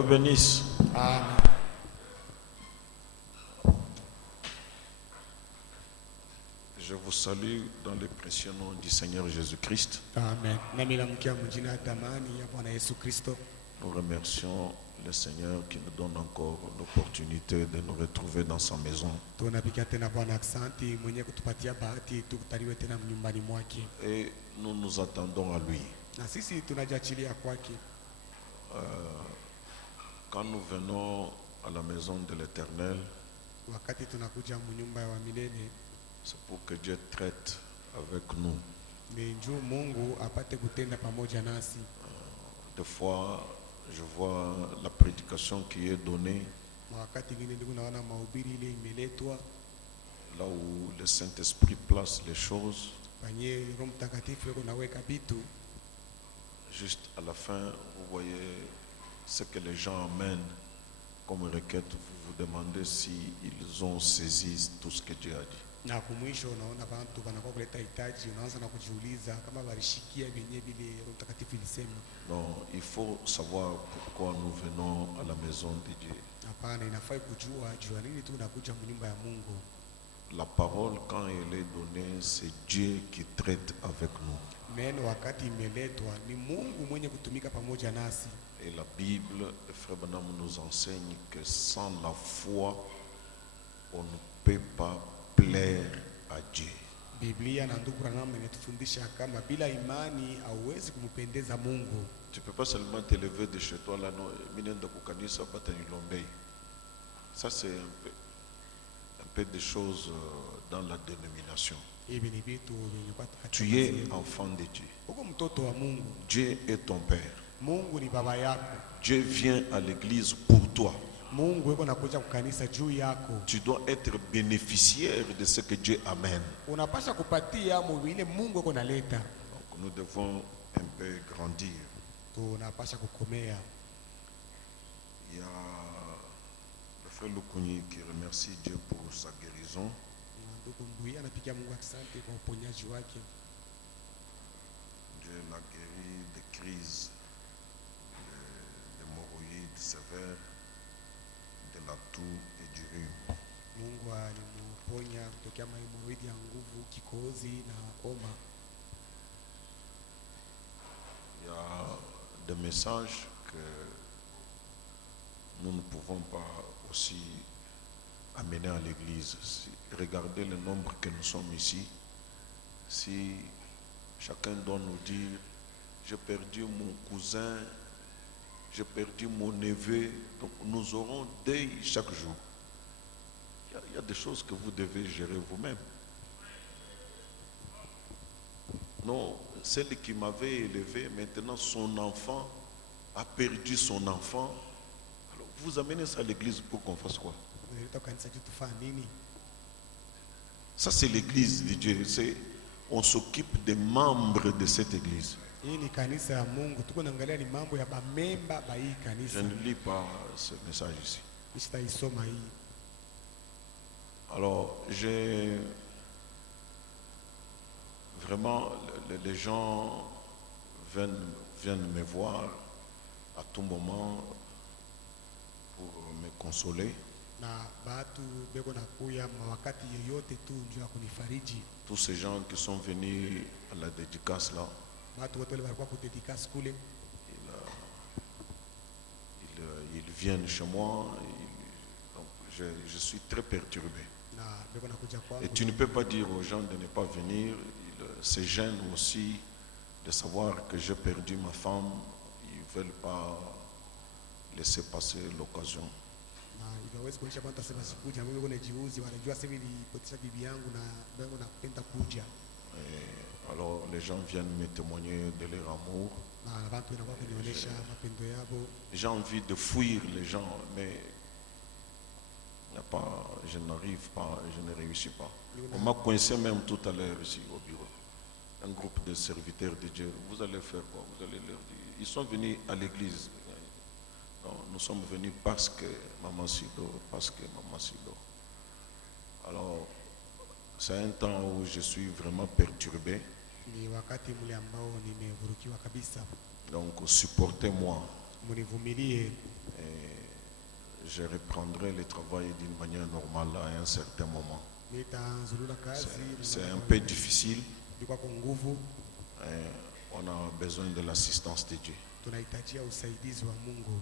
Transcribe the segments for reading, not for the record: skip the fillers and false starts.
vous bénisse. Amen. Je vous salue dans le précieux nom du Seigneur Jésus-Christ. Amen. Namilamkia mjina damani ya Bwana Yesu Kristo. Nous remercions le Seigneur qui nous donne encore l'opportunité de nous retrouver dans sa maison. Tunapigia tena Bwana aksanti mwenye kutupatia bahati tukutaliwe tena nyumbani mwake. Et nous nous attendons à lui. Na sisi tunajiachilia kwake. Quand nous venons à la maison de l'Éternel, Wakati tunakuja mnyumba wa milele, c'est pour que Dieu traite avec nous. ni juu Mungu apate kutenda pamoja nasi. Des fois, je vois la prédication qui est donnée, Na wakati ngine ndio naona mahubiri ile imeletwa là où le Saint-Esprit place les choses. panye Roho Mtakatifu yuko naweka vitu. Juste à la fin, vous voyez ce que les gens amènent comme requête. Vous vous demandez si ils ont saisi tout ce que Dieu a dit. Na kumwisho unaona watu wanakuwa kuleta hitaji, unaanza na kujiuliza kama walishikia vyenyewe vile Roho Mtakatifu ilisema. Donc, il faut savoir pourquoi nous venons à la maison de Dieu. Hapana, inafai kujua jua nini tu unakuja mnyumba ya Mungu. La parole, quand elle est donnée, c'est Dieu qui traite avec nous. Neno wakati imeletwa ni Mungu mwenye kutumika pamoja nasi. Et la Bible, le frère Branham nous enseigne que sans la foi, on ne peut pas plaire à Dieu. Biblia na ndugu Branham inatufundisha kama bila imani hauwezi kumpendeza Mungu. Tu ne peux pas seulement te lever de chez toi là, non, minenda kukanisa batani lombei. Ça c'est un peu des choses dans la dénomination. Hivi ni vitu vyenye kwa Tu es enfant de Dieu. uko mtoto wa Mungu. Dieu est ton père. Mungu ni baba yako. Dieu vient à l'église pour toi. Mungu yuko nakuja kukanisa juu yako. Tu dois être bénéficiaire de ce que Dieu amène. Unapasha kupatia mwile Mungu yuko naleta. Donc nous devons un peu grandir. Tunapasha kukomea. Il y a le frère Lukuni qui remercie Dieu pour sa guérison. Ndugu Mbui anapigia Mungu asante kwa uponyaji wake. Dieu l'a guéri des crises, d'hémorroïdes sévères, de la toux et du rhume. Mungu alimuponya kutokea mahemoroidi ya nguvu, kikohozi na homa. Il y a des messages que nous ne pouvons pas aussi amener à l'église. Regardez le nombre que nous sommes ici. Si chacun doit nous dire, j'ai perdu mon cousin, j'ai perdu mon neveu, donc nous aurons deuil chaque jour. Il y a des choses que vous devez gérer vous-même. Non, celle qui m'avait élevé, maintenant son enfant a perdu son enfant. Alors vous amenez ça à l'église pour qu'on fasse quoi? Ça c'est l'église de Dieu. On s'occupe des membres de cette église. Je ne lis pas ce message ici. Alors, vraiment, les gens viennent me voir à tout moment pour me consoler. Tous ces gens qui sont venus à la dédicace là, ils viennent chez moi, donc je suis très perturbé. Et tu ne peux pas dire aux gens de ne pas venir. Ils se gênent aussi de savoir que j'ai perdu ma femme. Ils ne veulent pas laisser passer l'occasion. Alors les gens viennent me témoigner de leur amour. J'ai envie de fuir les gens, mais je n'arrive pas, je ne réussis pas. On m'a coincé même tout à l'heure ici au bureau. Un groupe de serviteurs de Dieu. Vous allez faire quoi? Vous allez leur dire. Ils sont venus à l'église. Non, nous sommes venus parce que Maman Sido. Alors, c'est un temps où je suis vraiment perturbé. Donc, supportez-moi. Et je reprendrai le travail d'une manière normale à un certain moment. Nitaanzulula kazi C'est un peu difficile. ilikuwa kwa nguvu, On a besoin de l'assistance de Dieu. tunahitajia usaidizi wa Mungu.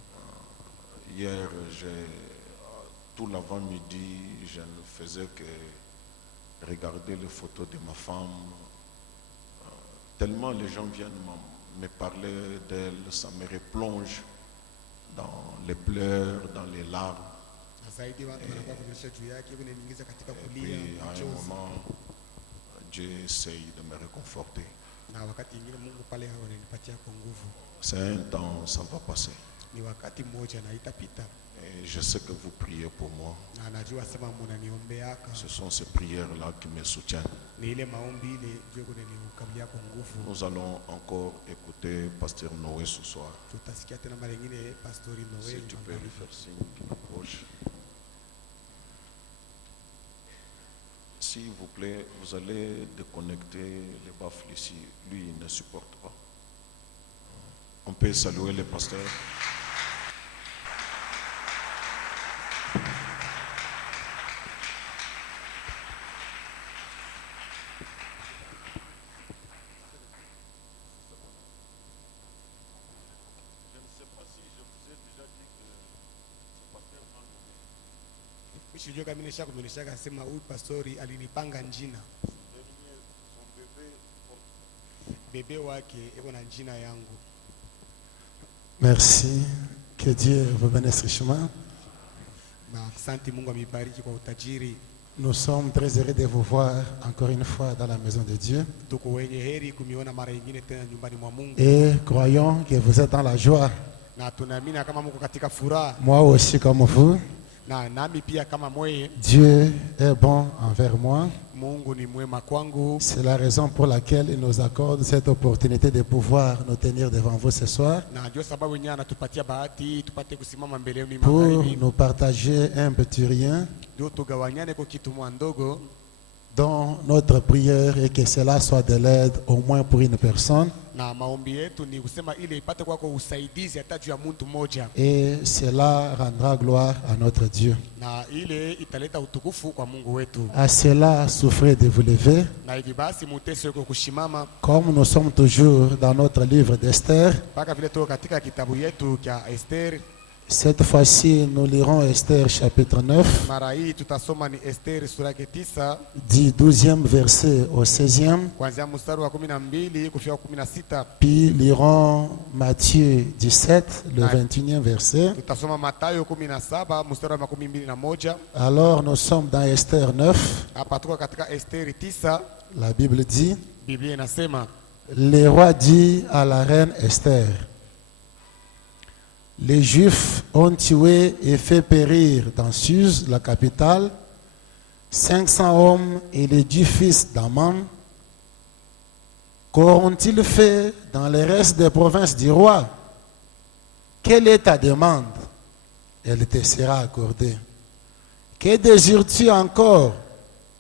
Hier, tout l'avant-midi, je ne faisais que regarder les photos de ma femme. Tellement les gens viennent me parler d'elle, ça me replonge dans les pleurs, dans les larmes. Na zaidi watu wanakuwa kuonyesha juu yake, hivi inaingiza katika Et kulia, puis, à un machozi. moment, Dieu essaye de me réconforter. Na wakati mwingine Mungu pale ananipatia kwa nguvu. C'est un temps, ça va passer. Ni wakati mmoja na itapita. Et je sais que vous priez pour moi. Na najua sema mnaniombeaka. Ce sont ces prières-là qui me soutiennent. Ni ile maombi ile ndio kunikabilia kwa nguvu. Nous allons encore écouter Pasteur Noé ce soir. Tutasikia tena mara nyingine Pastori Noel. Si tu peux lui faire signe qu'il approche. S'il vous plaît, vous allez déconnecter les baffles ici. Lui, il ne supporte pas. On peut saluer le pasteur. Sijui kama nimeshakuonyesha akasema huyu pastori alinipanga njina. Bebe wake iko na njina yangu. Merci. Que Dieu vous bénisse richement. Na asante Mungu amibariki kwa utajiri. Nous sommes très heureux de vous voir encore une fois dans la maison de Dieu. Tuko wenye heri kumiona mara nyingine tena nyumbani mwa Mungu. Et croyons que vous êtes dans la joie. Na tunaamini kama Mungu katika furaha. Moi aussi comme vous. Na nami pia kama mweye. Dieu est bon envers moi. Mungu ni mwema kwangu. C'est la raison pour laquelle il nous accorde cette opportunité de pouvoir nous tenir devant vous ce soir. Na ndio sababu yeye anatupatia bahati tupate kusimama mbele yenu Pour magharibi. nous partager un petit rien Ndio tugawanyane kwa kitu mwandogo. dont notre prière est que cela soit de l'aide au moins pour une personne. Na maombi yetu ni kusema ile ipate kwako usaidizi hata juu ya mtu mmoja. Et cela rendra gloire à notre Dieu. Na ile italeta utukufu kwa Mungu wetu. À cela, souffrez de vous lever. Na hivi basi muteswe kwa kushimama Comme nous sommes toujours dans notre livre d'Esther, mpaka vile tuko katika kitabu yetu cha Esther. cette fois-ci, nous lirons Esther chapitre 9, Mara hii tutasoma ni Esther sura yake 9 du 12e verset au 16e, kuanzia mstari wa 12 kufika 16. puis lirons Matthieu 17, le 21e verset. Tutasoma Mathayo 17 mstari wa 21. Alors nous sommes dans Esther 9. Hapa tuko katika Esther 9. La Bible dit, Biblia inasema le roi dit à la reine Esther, les Juifs ont tué et fait périr dans Suse, la capitale, 500 hommes et les 10 fils d'Aman. Qu'auront-ils fait dans le reste des provinces du roi? Quelle est ta demande? Elle te sera accordée. Que désires-tu encore?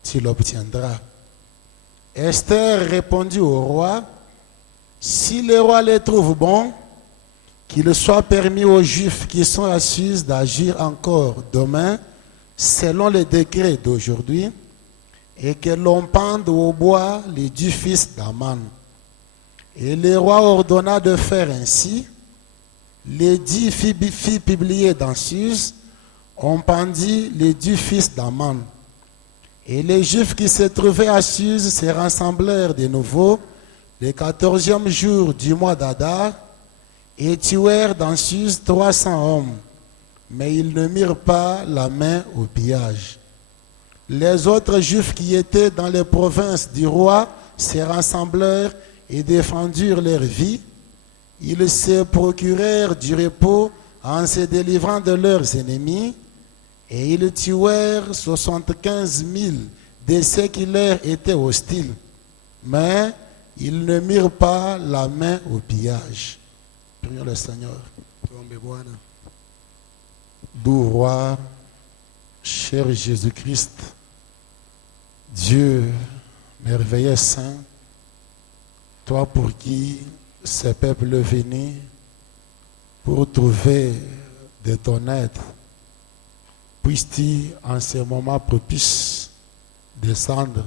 Tu l'obtiendras. Esther répondit au roi, si le roi les trouve bons, qu'il soit permis aux Juifs qui sont à Suse d'agir encore demain, selon les décrets d'aujourd'hui, et que l'on pende au bois les 10 fils d'Aman. Et le roi ordonna de faire ainsi. Les 10 filles publiées dans Suse ont pendu les 10 fils d'Aman. Et les Juifs qui se trouvaient à Suse se rassemblèrent de nouveau le 14e jour du mois d'Adar et tuèrent dans Suse 300 hommes. Mais ils ne mirent pas la main au pillage. Les autres Juifs qui étaient dans les provinces du roi se rassemblèrent et défendirent leur vie. Ils se procurèrent du repos en se délivrant de leurs ennemis. Et ils tuèrent 75 000 de ceux qui leur étaient hostiles. Mais ils ne mirent pas la main au pillage. Prions le Seigneur. tuombe Bwana. Doux roi, cher Jésus-Christ, Dieu merveilleux saint, toi pour qui ce peuple est venu pour trouver de ton aide. Puisses-tu en ce moment propice descendre,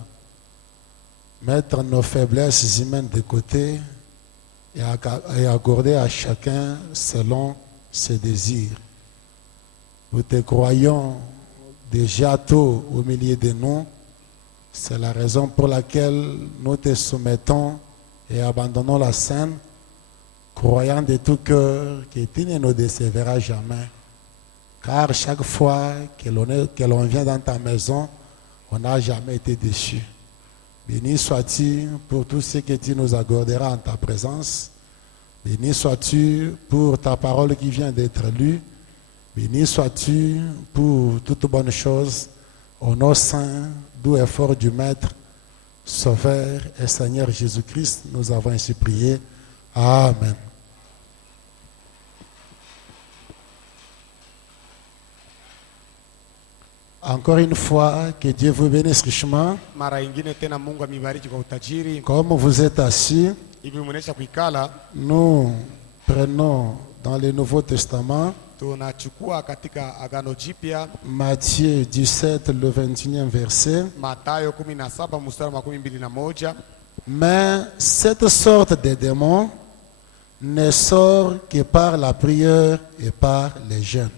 mettre nos faiblesses humaines de côté et accorder à chacun selon ses désirs. Nous te croyons déjà tôt au milieu de nous. C'est la raison pour laquelle nous te soumettons et abandonnons la scène, croyant de tout cœur que tu ne nous décevras jamais. Car chaque fois que l'on vient dans ta maison, on n'a jamais été déçu. Béni sois-tu pour tout ce que tu nous accorderas en ta présence. Béni sois-tu pour ta parole qui vient d'être lue. Béni sois-tu pour toute bonne chose. Au nom saint, doux et fort du Maître, Sauveur et Seigneur Jésus-Christ, nous avons ainsi prié. Amen. Encore une fois, que Dieu vous bénisse richement. Mara ingine tena Mungu amibariki kwa utajiri. Comme vous êtes assis, Hivi munesha kuikala, nous prenons dans le Nouveau Testament tunachukua katika Agano Jipya Matthieu 17, le 21e verset. Mathayo 17 mstari wa 21. Mais cette sorte de démon ne sort que par la prière et par les jeûnes.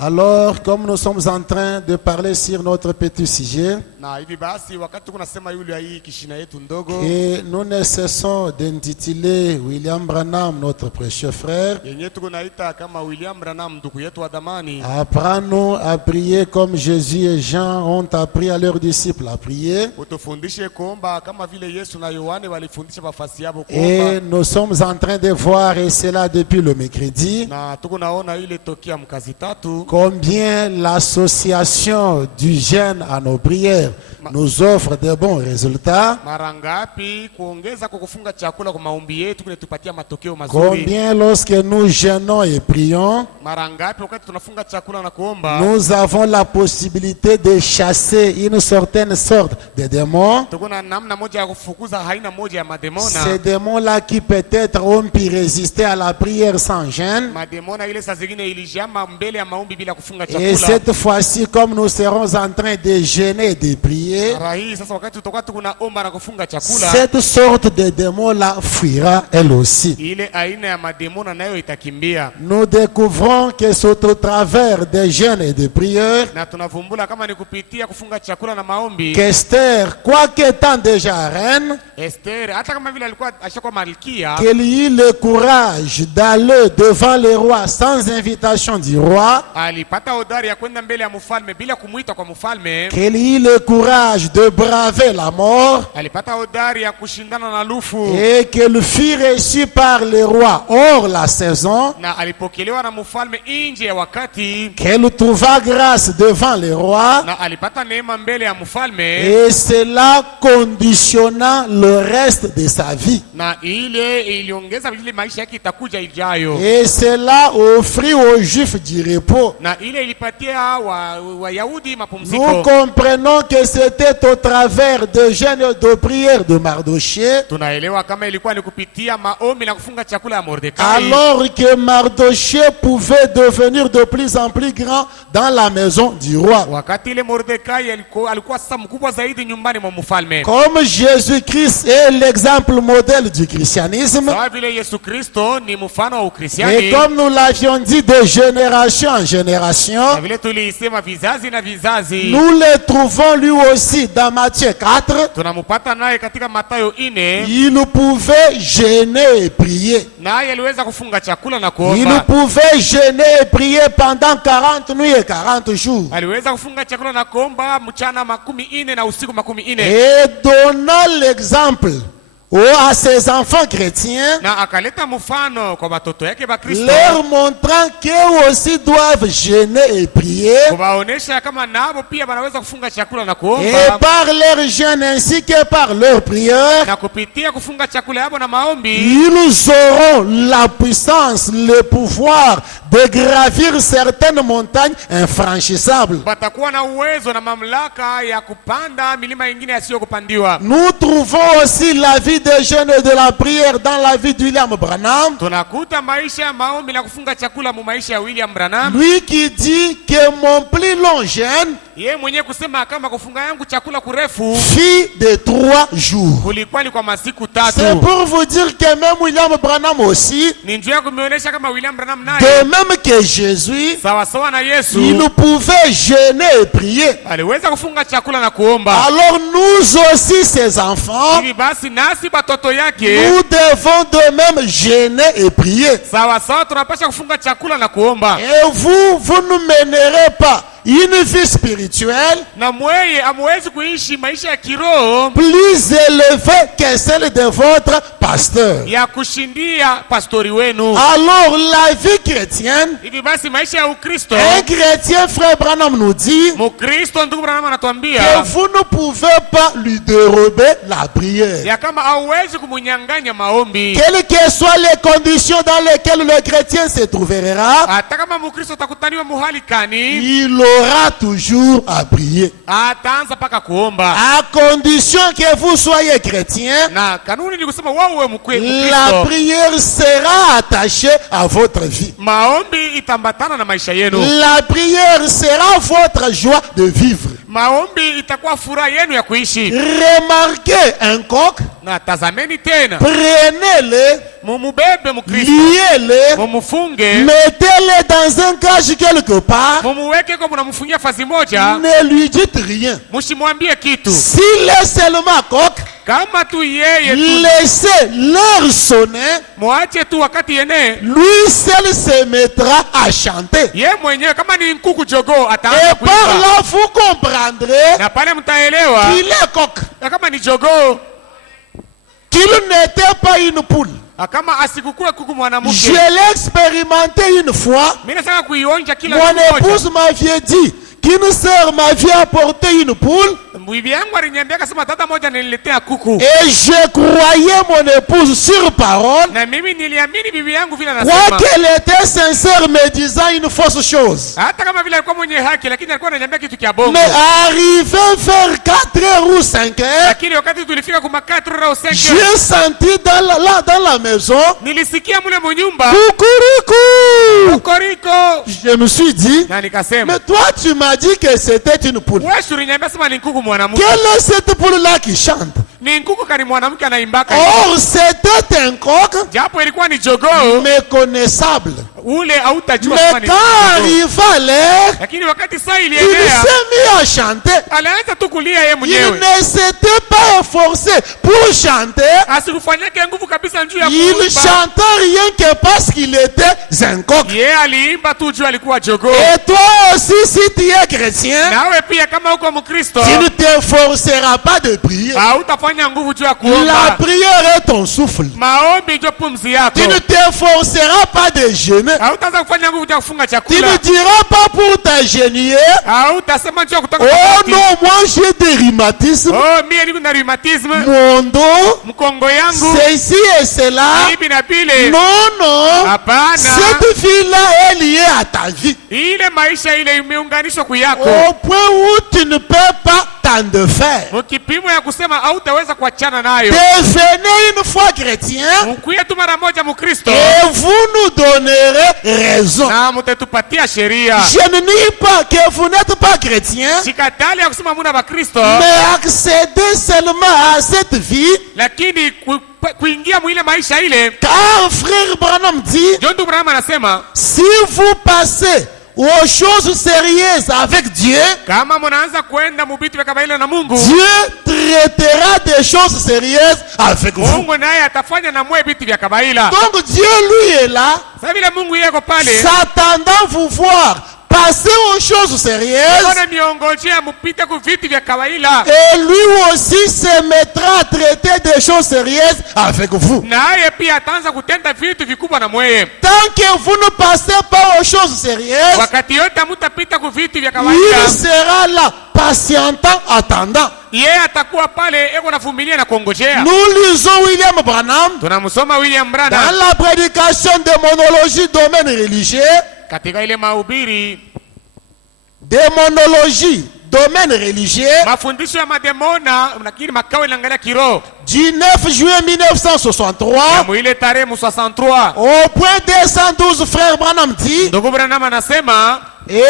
Alors, comme nous sommes en train de parler sur notre petit sujet, Na hivi basi wakati kunasema yule ya hii kishina yetu ndogo et nous ne cessons d'intituler William Branham, notre précieux frère, yenye tukunaita kama William Branham ndugu yetu wa damani, apprends-nous à prier comme Jésus et Jean ont appris à leurs disciples à prier. utufundishe kuomba kama vile Yesu na Yohane walifundisha wafasi yao Et kuomba. nous sommes en train de voir, et c'est là depuis le mercredi, Na tukunaona ile tokia mkazi tatu combien l'association du jeûne à nos prières nous offre de bons résultats. mara ngapi kuongeza kwa kufunga chakula kwa maombi yetu kunatupatia matokeo mazuri. Combien lorsque nous jeûnons et prions, Mara ngapi wakati tunafunga chakula na kuomba nous avons la possibilité de chasser une certaine sorte de démons. tukuna namna moja ya kufukuza haina moja ya mademona. Ces démons-là qui peut-être ont pu résister à la prière sans jeûne. Mademona ile saa zingine ilijama mbele ya maombi bila kufunga Et chakula. cette fois-ci, comme nous serons en train de jeûner et de prier, Mara hii sasa wakati tutakuwa tunaomba na kufunga chakula, cette sorte de démon-là fuira elle aussi. ile aina ya mademona nayo itakimbia. Nous découvrons que c'est au travers des jeûnes et des prières Na tunavumbula kama ni kupitia kufunga chakula na maombi, qu'Esther, quoique étant déjà reine, Esther hata kama vile alikuwa ashakuwa malkia, qu'elle eut le courage d'aller devant le roi sans invitation du roi, alipata hodari ya kwenda mbele ya mfalme bila kumuita kwa mfalme. qu'elle eut le courage de braver la mort Alipata hodari ya kushindana na lufu, et qu'elle fut reçue par le roi hors la saison, na alipokelewa na mfalme nje ya wakati, qu'elle trouva grâce devant le roi, na alipata neema mbele ya mfalme, et cela conditionna le reste de sa vie. na ile iliongeza vile maisha yake itakuja ijayo, Et cela offrit aux Juifs du repos. na ile ilipatia Wayahudi Nous mapumziko. comprenons que c'était au travers de jeûnes et de prières de Mardoché, Tunaelewa kama ilikuwa ni kupitia maombi na kufunga chakula ya Mordekai, alors que Mardoché pouvait devenir de plus en plus grand dans la maison du roi. wakati ile Mordekai alikuwa sasa mkubwa zaidi nyumbani mwa mfalme. Comme Jésus-Christ est l'exemple modèle du christianisme, Sawa vile Yesu Kristo ni mfano wa et Ukristiani, comme nous l'avions dit de génération en na génération, vile tuliisema vizazi na vizazi, nous le trouvons lui aussi dans Matthieu 4. tunamupata naye katika Mathayo 4, Il pouvait jeûner et prier. naye aliweza kufunga chakula na Il kuomba. pouvait jeûner et prier pendant 40 nuits et 40 jours. Aliweza kufunga chakula na kuomba mchana 40 na usiku 40, Et donnant l'exemple à ses enfants chrétiens, na akaleta mfano kwa watoto yake wa Kristo, leur montrant qu'eux aussi doivent jeûner et prier. kuwaonesha kama nabo pia wanaweza kufunga chakula na Et kuomba, par leur jeûne ainsi que par leur prière, na kupitia kufunga chakula yabo na maombi ils auront la puissance, le pouvoir de gravir certaines montagnes infranchissables. watakuwa na uwezo na mamlaka ya kupanda milima ingine yasiyo kupandiwa. Nous trouvons aussi la vie vie de jeûne et de la prière dans la vie de William Branham, tunakuta maisha ya maombi na kufunga chakula mu maisha ya William Branham. lui qui dit que mon plus long jeûne Yeye mwenyewe kusema kama kufunga yangu chakula kurefu fut de 3 jours. kulikuwa ni kwa masiku C'est 3. pour vous dire que même William Branham aussi, Ni njia kumeonyesha kama William Branham de naye même que Jésus, sawa sawa na Yesu il pouvait jeûner et prier. aliweza kufunga chakula na kuomba. Alors nous aussi, ses enfants, Hivi basi nasi batoto yake nous devons de même jeûner et prier. sawa sawa tunapasha kufunga chakula na kuomba. Et vous ne mènerez pas une vie spirituelle Na mweye amwezi kuishi maisha ya kiroho plus élevée que celle de votre pasteur. ya kushindia pastori wenu. Alors la vie chrétienne, Hivi basi maisha ya Ukristo, un chrétien, frère Branham nous dit Mukristo ndugu Branham que anatuambia vous ne pouvez pas lui dérober la prière. ya kama hauwezi kumunyang'anya maombi. Quelles que soient les conditions dans lesquelles le chrétien se trouvera, Hata kama Mukristo atakutaniwa muhali kani, il aura toujours à prier. ataanza paka kuomba. À condition que vous soyez chrétien, Na kanuni ni kusema wewe la Mukristo, prière sera attachée à votre vie. maombi itambatana na maisha yenu. La prière sera votre joie de vivre. Maombi itakuwa furaha yenu ya kuishi. Remarquez un coq, Na tazameni tena, prenez-le, mumubebe Mukristo, liez-le, mumufunge, mettez-le dans un cage quelque part, mumuweke kwa munamfungia fazi moja, ne lui dites rien. musimwambie kitu. S'il est seulement coq, Kama tu yeye tu, laissez l'heure sonner, mwache tu wakati yene lui seul se mettra à chanter. ye mwenyewe, kama ni nkuku jogoo Et ataanza par kuimba, là, vous comprendrez na pale mtaelewa qu'il est coq, na kama ni jogoo, qu'il n'était pas une poule. kama asikukue kuku mwanamke. Je l'ai expérimenté une fois. Mimi nataka kuionja kila Mon siku moja. épouse m'avait dit qu'une sœur m'avait apporté une poule Bibi yangu aliniambia akasema dada moja nililetea kuku, et je croyais mon épouse sur parole, na mimi niliamini bibi yangu vile quoi anasema, qu'elle était sincère me disant une fausse chose. hata kama vile alikuwa mwenye haki, lakini alikuwa ananiambia kitu kia bongo. Mais arrivé vers 4h ou 5h, Lakini wakati tulifika kuma 4 au 5, j'ai senti dans la maison, nilisikia mule munyumba coucou. koriko, Je me suis dit, na nikasema mais toi tu m'as dit que c'était une poule. wewe uliniambia sema ni kuku mwanamke. Quelle est cette poule-là qui chante? Ni kuku kani mwanamke anaimbaka. Or, c'était un coq Japo ilikuwa ni jogoo, méconnaissable. ule hautajua Mais kama ni quand jogoo. arriva l'heure, Lakini wakati saa il ilienea, s'est mis à chanter. alianza tu kulia yeye Il mwenyewe. ne s'était pas efforcé pour chanter. Asikufanyake nguvu kabisa juu ya Il kuimba. chantait rien que parce qu'il était un coq. Yeye aliimba tu juu alikuwa jogoo. Et toi aussi, si tu es chrétien, Nawe pia kama uko Mkristo, tu ne t'efforceras pas de prier. hautafanya nguvu juu ya La kuomba. prière est ton souffle. Maombi ndio pumzi yako. Tu ne t'efforceras pas de jeûner. Hautaanza kufanya nguvu juu ya kufunga Tu ne chakula. diras pas pour t'agenouiller, Hautasema juu ya kutoka oh magoti. non, moi j'ai des rhumatismes, Oh, mie niko na rheumatisme, mon dos, mkongo yangu ceci et cela. hivi na vile. Non, non, Hapana, cette vie-là est liée à ta vie. ile maisha ile imeunganishwa kuyako. Au point où tu ne peux pas t'en défaire. Mkipimo ya kusema hautaweza kuachana nayo. Devenez une fois chrétien Mkuye tu mara moja Mkristo et vous nous donnerez raison. na mutatupatia sheria. Je ne nie pas que vous n'êtes pas chrétien, Sikatali ya kusema muna Bakristo, mais accédez seulement à cette vie, lakini kuingia mwile maisha ile. car frère Branham dit, John Branham anasema si vous passez aux choses sérieuses avec Dieu, kama mnaanza kwenda mubitu vya kawaida na Mungu, Dieu traitera des choses sérieuses avec vous. Mungu naye atafanya na mwe vitu vya kawaida. Donc Dieu lui est là, Sasa vile Mungu yeko pale, s'attendant vous voir passer aux choses sérieuses, ona miongojea mupite ku vitu vya kawaida, et lui aussi se mettra à traiter des choses sérieuses avec vous. naye pia ataanza kutenda vitu vikubwa na mweye. Tant que vous ne passez pas aux choses sérieuses, Wakati yote mutapita ku vitu vya kawaida, il sera là, patientant, attendant. yeye atakuwa pale eko navumilia na kuongojea. Nous lisons William Branham Tunamsoma William dans Branham la prédication démonologie domaine religieux, katika ile mahubiri démonologie domaine religieux mafundisho ya mademona lakini makao inaangalia kiroho. du 9 juillet 1963 Na mwile tarehe 63 au point 212, frère Branham dit, ndugu Branham anasema, et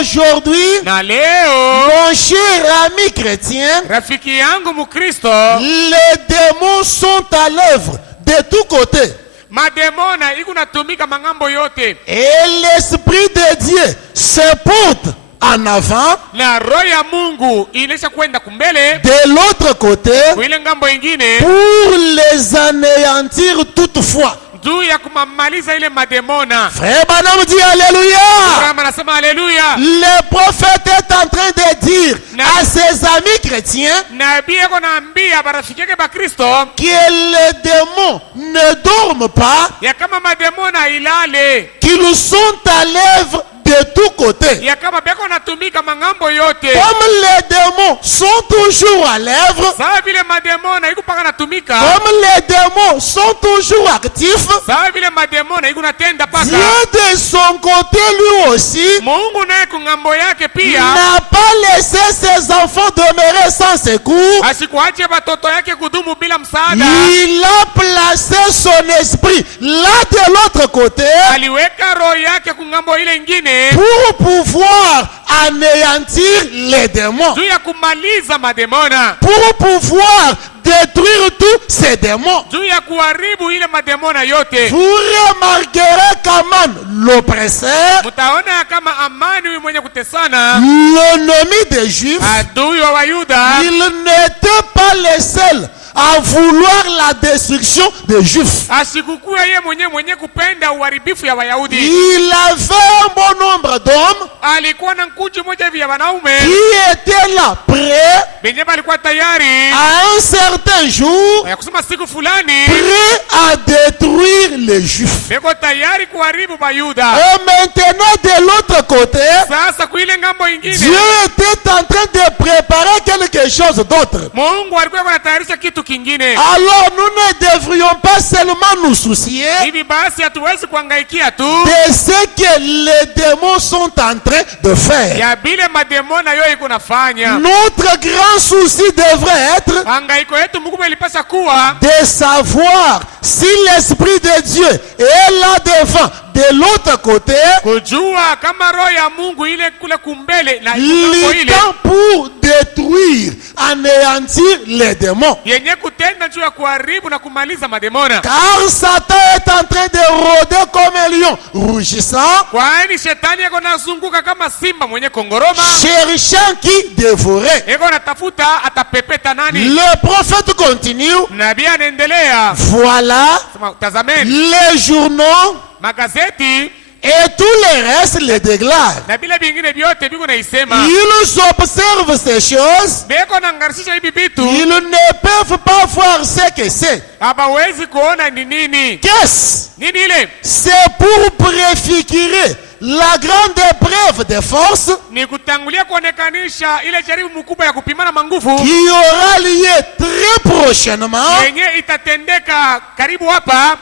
aujourd'hui, na leo mon cher ami chrétien, rafiki yangu Mkristo, les démons sont à l'œuvre de tous côtés. mademona iko natumika mangambo yote, Et l'Esprit de Dieu se porte en avant. na roho ya Mungu inaisha kwenda kumbele De l'autre côté, kuile ngambo ingine pour les anéantir toutefois. juu ya kumamaliza ile mademona. Frère Branham dit Alléluia. Branham anasema haleluya. Le prophète est en train de dire à ses amis chrétiens Nabii yako naambia barafiki yake Bakristo que les démons ne dorment pas, ya kama mademona ilale, qu'ils sont à l'œuvre de tous côtés. ya kama beko natumika mangambo yote. Comme les démons sont toujours à l'œuvre, Sawa vile mademona iko paka natumika, comme les démons sont toujours actifs, sawa vile mademona iko natenda paka, Dieu de son côté lui aussi Mungu naye kungambo yake pia n'a pas laissé ses enfants demeurer sans secours. asikuache batoto yake kudumu bila msaada. Il a placé son esprit là de l'autre côté Aliweka roho yake kungambo ile ingine pour pouvoir anéantir les démons, juu ya kumaliza mademona, pour pouvoir détruire tous ces démons. juu ya kuharibu ile mademona yote. Vous remarquerez qu'Aman, l'oppresseur, Mutaona ya kama Amani huyu mwenye kutesana, l'ennemi des Juifs, adui wa Wayuda, il n'était pas le seul à vouloir la destruction des Juifs. asikukuwa ye mwenye kupenda uharibifu ya Wayahudi. Il avait un bon nombre d'hommes Alikuwa na nkundi moja hivi ya wanaume qui étaient là, prêts benye balikuwa tayari à un certain jour, ya kusema siku fulani prêts à détruire les Juifs. beko tayari kuharibu Bayuda. Et maintenant, de l'autre côté, Sasa kuile ngambo ingine Dieu était en train de préparer quelque chose d'autre. Mungu alikuwa anatayarisha kitu kingine. Alors, nous ne devrions pas seulement nous soucier Hivi basi hatuwezi kuangaikia tu de ce que les démons sont en train de faire. ya bile mademona yo iko nafanya. Notre grand souci devrait être Hangaiko yetu mkubwa ilipasha kuwa de savoir si l'Esprit de Dieu est là devant, de l'autre côté, kujua kama roho ya Mungu ile kule kumbele na iko ile luttant pour détruire, anéantir les démons. yenye kutenda juu ya kuharibu na kumaliza mademona. Car Satan est en train de rôder comme un lion rougissant, Kwani shetani yako nazunguka kama simba mwenye kongoroma, cherchant qui dévorer. yako natafuta atapepeta nani. Le prophète continue. Nabii anaendelea, Voilà sema tazameni les journaux magazeti et tous les restes les déclarent. na vile vingine vyote viko naisema, Ils observent ces choses. beko nangarisisha hivi vitu, Ils ne peuvent pas voir ce que c'est. hawawezi kuona ni nini. Qu'est-ce? Nini ile? C'est pour préfigurer la grande épreuve de force Ni kutangulia kuonekanisha ile jaribu mkubwa ya kupimana manguvu qui aura lieu très prochainement yenye itatendeka karibu hapa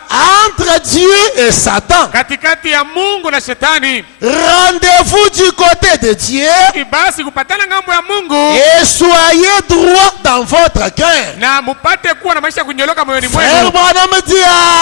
entre Dieu et Satan. katikati ya Mungu na shetani. Rendez-vous du côté de Dieu Hivi basi kupatana ngambo ya Mungu et soyez droit dans votre cœur. na mupate kuwa na maisha ya kunyoloka moyoni Frère mwenu. Branham dit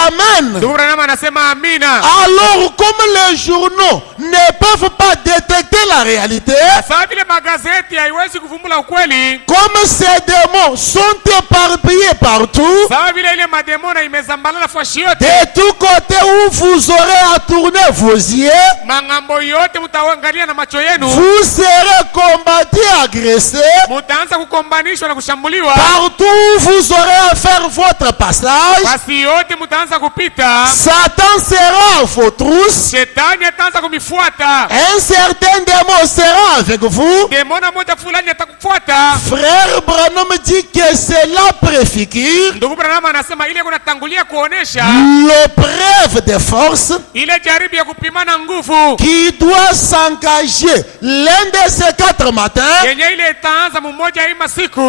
Amen. Ndugu Branham anasema amina. Alors, comme les journaux ne peuvent pas détecter la réalité, Sawa vile magazeti haiwezi kuvumbula ukweli, comme ces démons sont éparpillés partout, sawa vile ile mademona imezambalana fashi yote, de tous côtés où vous aurez à tourner vos yeux, mangambo yote mutaangalia na macho yenu, vous serez combattu, agressé. mutaanza kukombanishwa na kushambuliwa. Partout où vous aurez à faire votre passage, Basi yote mutaanza kupita, Satan sera à vos trousses. shetani ataanza kumifuata, Un certain démon sera avec vous. demona moja fulani atakufuata. Frère Branham dit que cela préfigure Ndugu Branham anasema ile kunatangulia kuonesha l'épreuve de force ile jaribu ya kupimana nguvu qui doit s'engager l'un de ces 4 matins yenye ile itaanza mmoja hii masiku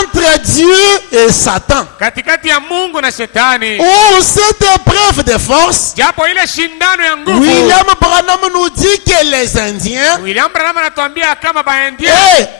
entre Dieu et Satan. katikati ya Mungu na shetani. Ou cette épreuve de force, Japo ile shindano ya nguvu, William Branham Branham nous dit que les Indiens William Branham anatuambia kama baindia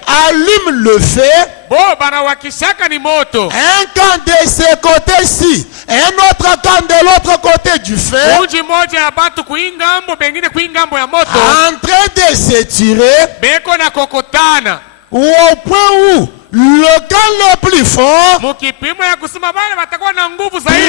allument le feu. bo banawakishaka ni moto. Un camp de ce côté-ci, un autre camp de l'autre côté du feu, Kundi moja ya batu kuingambo, bengine kuingambo ya moto. en train de se tirer, Beko na kokotana. ou au point où le camp le plus fort Mukipimo ya kusema bale batakuwa na nguvu zaidi.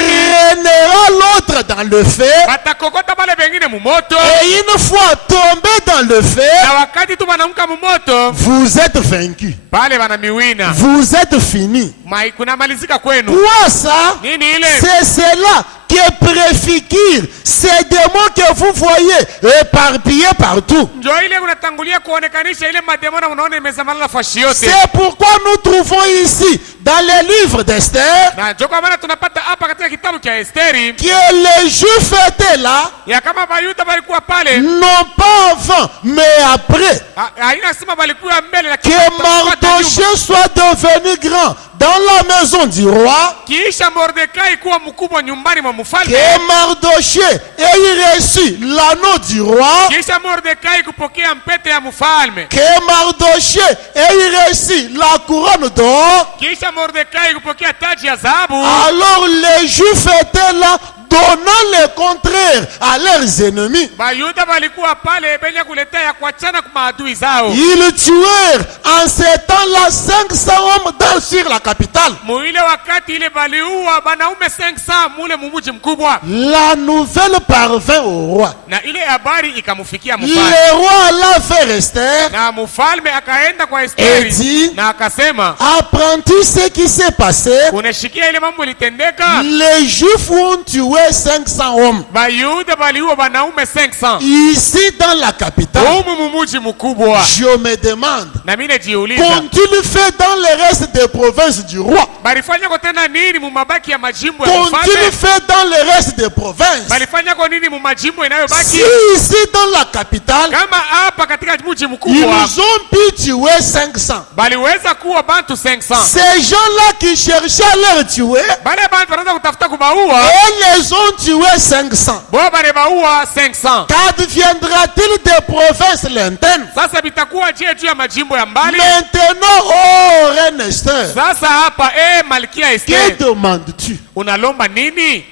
prenera l'autre dans le feu, Batakokota bale bengine mumoto. et une fois tombé dans le feu, Na wakati tu banamuka mumoto, vous êtes vaincu, bale banamiwina. vous êtes fini. Kuna malizika kwenu. Quoi ça? Nini ile? C'est cela qui préfigure ces démons que vous voyez éparpillés partout. Njo ile unatangulia kuonekanisha ile mademona unaona imezamalala fashi yote. C'est pourquoi nous trouvons ici, dans les livres d'Esther, Na njo kwa maana tunapata hapa katika kitabu cha Esteri que les Juifs étaient là, ya kama Bayuda balikuwa pale, non pas avant, mais après, haina sema balikuwa mbele, lakini que Mardochée soit devenu grand dans la maison du roi, kisha Mordekai kuwa mkubwa nyumbani mwa mfalme, que Mardochée ait reçu l'anneau du roi, kisha Mordekai kupokea mpete ya mfalme, que Mardochée ait reçu la couronne d'or. kisha Mordekai kupokea taji ya dhahabu. Alors les Juifs étaient là, donnant le contraire à leurs ennemis. Bayuda balikuwa pale benye kuletea ya kuachana kwa maadui zao. Ils tuèrent en ce temps-là 500 hommes sur la capitale. Muile wakati ile baliua banaume 500 mule mumuji mkubwa. La nouvelle parvint au roi. Na ile habari ikamufikia mfalme. Le roi l'a fait Esther. Na mfalme akaenda kwa Et Esteri dit, na akasema, apprends-tu ce qui s'est passé? unashikia ile mambo ilitendeka? Les Juifs ont tué 500 hommes. Bayuda baliua banaume 500 Ici dans la capitale. humu mumuji mkubwa. Je me demande, Na mimi najiuliza, qu'ont-ils fait dans le reste des provinces du roi? balifanya kwa tena nini mu mabaki ya majimbo ya Qu'ont-ils mfalme? fait dans le reste des provinces? Balifanya kwa nini mu majimbo Si inayobaki? ici dans la capitale, Kama hapa katika mji ils mkubwa ont pu tuer 500. baliweza kuwa bantu 500. Ces gens-là qui cherchaient à les tuer, Bale bantu wanaanza kutafuta kubaua, et les ont tués 500. bo bale baua 500. Qu'adviendra-t-il des provinces lointaines? Sasa bitakuwa je juu ya majimbo ya mbali? Maintenant, oh reine Esther, Sasa hapa Malkia que Esther, demandes-tu? unalomba nini?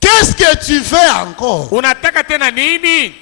Qu'est-ce que tu veux encore? Unataka tena nini?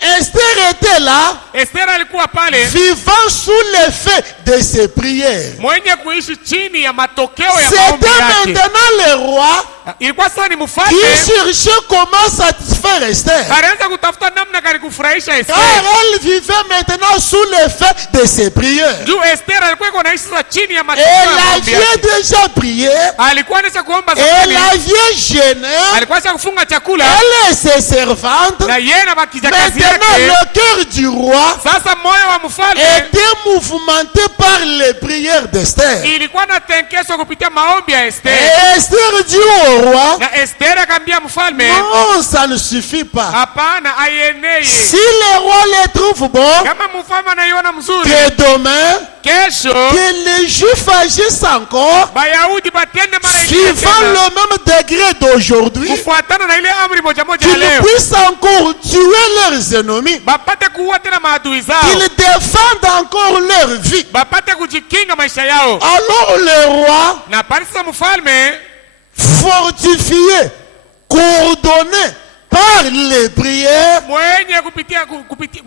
Esther était là, Esther alikuwa pale vivant sous l'effet de ses prières. mwenye kuishi chini ya matokeo ya maombi C'était yake. maintenant le roi Ilikuwa sasa ni qui mfalme cherchait comment satisfaire Esther. alianza kutafuta namna gani kufurahisha Car Esther. elle vivait maintenant sous l'effet de ses prières. Juu Esther alikuwa iko naishi sasa chini ya matokeo Elle ya maombi avait yake. déjà prié, Alikuwa anaweza kuomba elle zamani, avait jeûné, alikuwa anaweza kufunga chakula elle et ses servantes. na yeye na bakijakazi Maintenant, yake. le cœur du roi Sasa moyo wa mfalme était mouvementé par les prières d'Esther. ilikuwa natenkeswa kupitia maombi ya Esther. Et Esther dit au roi, Na Esther akamwambia mfalme, non, ça ne suffit pas. hapana, aieneye. Si le roi les trouve bons, Kama mfalme anaiona mzuri, que demain, kesho que les Juifs agissent encore, Bayahudi batende mara ingine suivant tena, le même degré d'aujourd'hui, kufuatana na ile amri moja moja ya qu'ils leo, puissent encore tuer leurs ennemis, bapate kuua tena maadui zao, qu'ils défendent encore leur vie. bapate kujikinga maisha yao. Alors le roi, Na pale sasa mfalme fortifié, coordonné par les prières, mwenye kupitia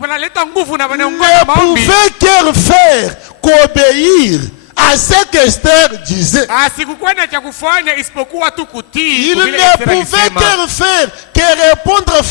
wanaleta nguvu na wanaongoza ne maombi, pouvait que faire qu'obéir à ce qu'Esther disait. asikukuwa na cha kufanya isipokuwa tu kutii. Il vile ne Esther pouvait alisema. que faire que répondre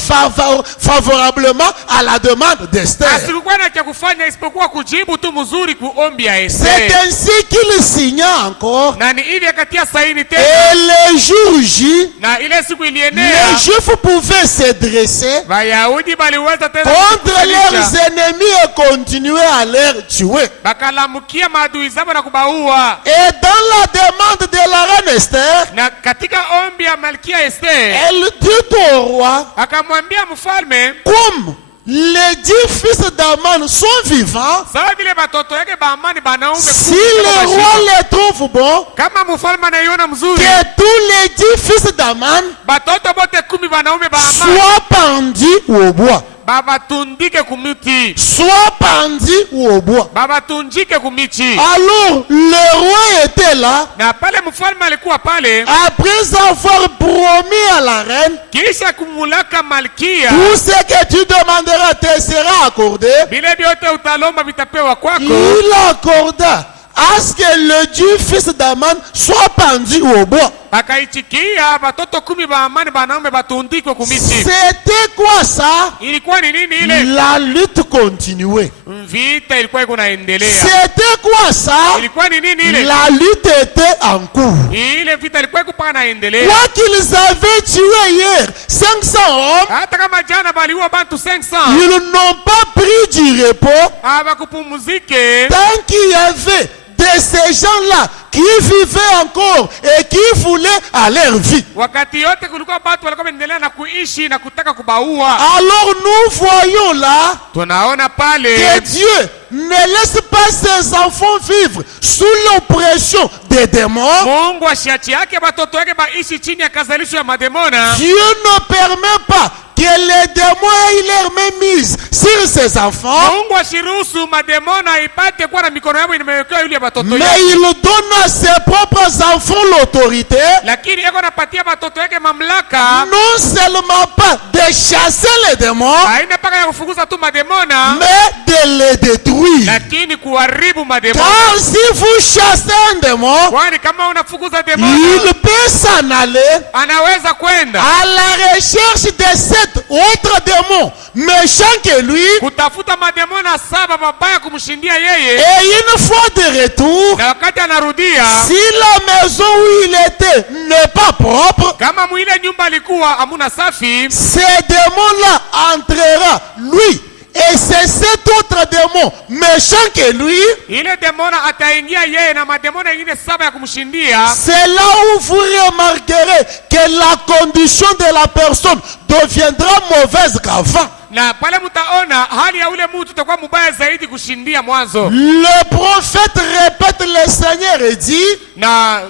favorablement à la demande d'Esther. Asikukuwa na cha kufanya isipokuwa kujibu tu mzuri kuombi ya C'est Esther. ainsi qu'il signa encore. Na ni hivi akatia saini tena, Et le jour J, na ile siku les ilienea, Juifs pouvaient se dresser Wayahudi baliweza tena contre leurs kukusanyisha, ennemis et continuer à les tuer. bakalamukia maadui zao na kubaua. Et dans la demande de la reine Esther, Na katika ombi ya Malkia Esther elle dit au roi, akamwambia mfalme, comme les 10 fils d'Aman sont vivants, sawa vile batoto yake ba amani banaume si le roi les trouve bons, kama mfalme anaiona mzuri, que tous les 10 fils d'Aman batoto bote 10 banaume ba amani soient pendus au bois. baba tundike kumiti, Soit pendus au bois. baba tundike kumiti. Alors, le roi était là. Na pale mfalme alikuwa pale, Après avoir promis à la reine, kisha kumulaka malkia, tout ce que tu demanderas te sera accordé. vile vyote utalomba vitapewa kwako. Il accorda à ce que le Dieu fils d'Aman soit pendu au bois. Akaitikia batoto 10 ba amani banaume batundikwe kumiti. C'était quoi ça? Ilikuwa ni nini ile? La lutte continuait. Vita ilikuwa iko naendelea. C'était quoi ça? Ilikuwa ni nini ile? La lutte était en cours. Ile vita ilikuwa iko paka naendelea. Quoi qu'ils avaient tué hier 500 hommes, Hata kama jana baliua bantu 500, ils n'ont pas pris du repos hawakupumzike tant qu'il y avait de ces gens-là qui vivaient encore et qui voulaient à leur vie. wakati yote kulikuwa batu walikuwa wanaendelea na kuishi na kutaka kubaua. Alors nous voyons là Tunaona que pale Dieu ne laisse pas ses enfants vivre sous l'oppression des démons. Mungu ashiachi yake batoto yake baishi chini ya kazalisho ya mademona. Dieu ne permet pas que les démons aient leur main mise sur ses enfants, Mungu ashiruhusu mademona ipate kuwa na mikono yao imewekewa yule batoto mais yake, il donne à ses propres enfants l'autorité, lakini yako napatia batoto yake mamlaka, non seulement pas de chasser les démons, haina paka ya kufukuza tu mademona, mais de les détruire. lakini kuharibu mademona. Car si vous chassez un démon, Kwani kama unafukuza demona, il peut s'en aller anaweza kwenda à la recherche de 7 autres démons méchants que lui, kutafuta mademona 7 mabaya kumshindia yeye, et une fois de retour, na wakati anarudia, si la maison où il était n'est pas propre, kama mwile nyumba alikuwa amuna safi, ces démons-là entrera lui et ces 7 autres démons méchants que lui. ile demona ataingia yeye na mademona ingine 7 ya kumshindia. C'est là où vous remarquerez que la condition de la personne deviendra mauvaise qu'avant. Na pale mtaona hali ya ule mtu itakuwa mubaya zaidi kushindia mwanzo. Le prophète répète le Seigneur et dit, Na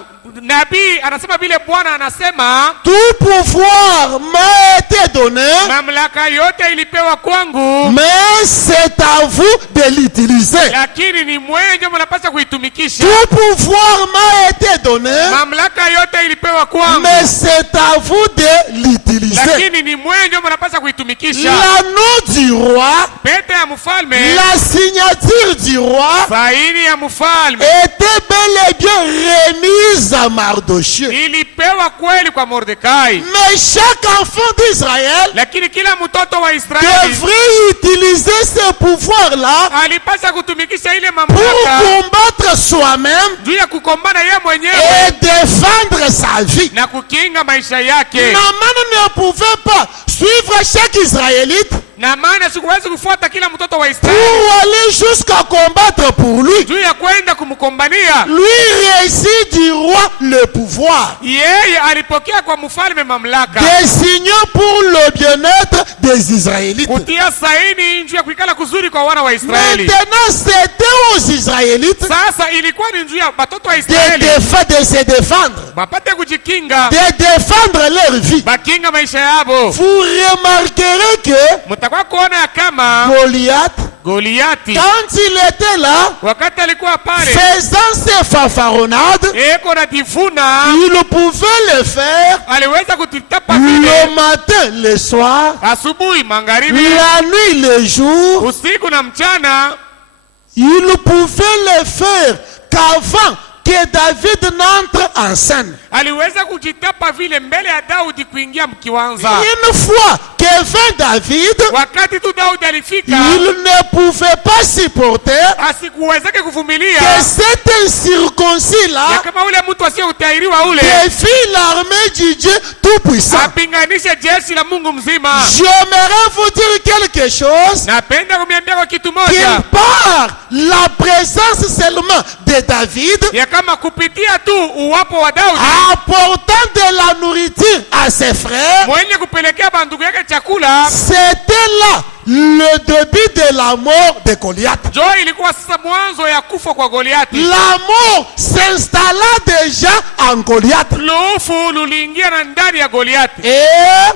nabii anasema vile Bwana anasema, tout pouvoir m'a été donné, mamlaka yote ilipewa kwangu, mais c'est à vous de l'utiliser. lakini ni mwenye mnapaswa kuitumikisha. Tout pouvoir m'a été donné, Mamlaka yote ilipewa kwangu, mais c'est à vous de l'utiliser. lakini ni mwenye mnapaswa kuitumikisha. L'anneau du roi, Pete ya mfalme, la signature du roi saini ya mfalme était bel et bien remise à Mardochée. ilipewa kweli kwa Mordekai, Mais chaque enfant d'Israël lakini kila mtoto wa Israeli devrait utiliser ce pouvoir-là alipaswa kutumikisha ile pour mamlaka combattre soi-même juu ya kukombana yeye mwenyewe et défendre sa vie. na kukinga maisha yake. Naaman ne pouvait pas suivre chaque Israélite Na maana sikuwezi kufuata kila mtoto wa pour Israeli aller jusqu'à combattre pour lui. juu ya kwenda kumkombania. Lui réussit du roi le pouvoir, Yeye alipokea kwa mfalme mamlaka désignant pour le bien-être des Israélites. kutia saini juu ya kuikala kuzuri kwa wana wa Israeli. Maintenant, c'était aux Israélites Sasa ilikuwa ni juu ya batoto wa de Israeli se défendre, bapate kujikinga, de défendre leur vie. bakinga maisha yabo. Vous remarquerez que Mtakuwa kuona ya kama Goliath, Goliati quand il était là, wakati alikuwa pale faisant ses fanfaronnades, eko na tifuna, il pouvait le faire aliweza kutitapa le vile matin, le soir, asubuhi, magharibi, la nuit, le jour. usiku na mchana. Il pouvait le faire qu'avant que David n'entre en scène. Aliweza kujitapa vile mbele ya Daudi kuingia mkiwanza. Une fois que vint David, Wakati tu Daudi alifika, il ne pouvait pas supporter asikuwezeke kuvumilia que cet incirconcis-là ya kama ule mtu asiyeutahiriwa ule défie l'armée du Dieu Tout-Puissant. apinganishe jeshi la Mungu mzima. J'aimerais vous dire quelque chose. Napenda kumiambia kwa kitu moja Qu'il part la présence seulement de David ya kama kupitia tu uwapo wa Daudi apportant de la nourriture à ses frères, mwenye kupelekea bandugu yake chakula, c'était là le début de la mort de Goliath. jo ilikuwa sasa mwanzo ya kufa kwa Goliati. La mort s'installa déjà en Goliath. Lufu luliingia na ndani ya Goliati, Et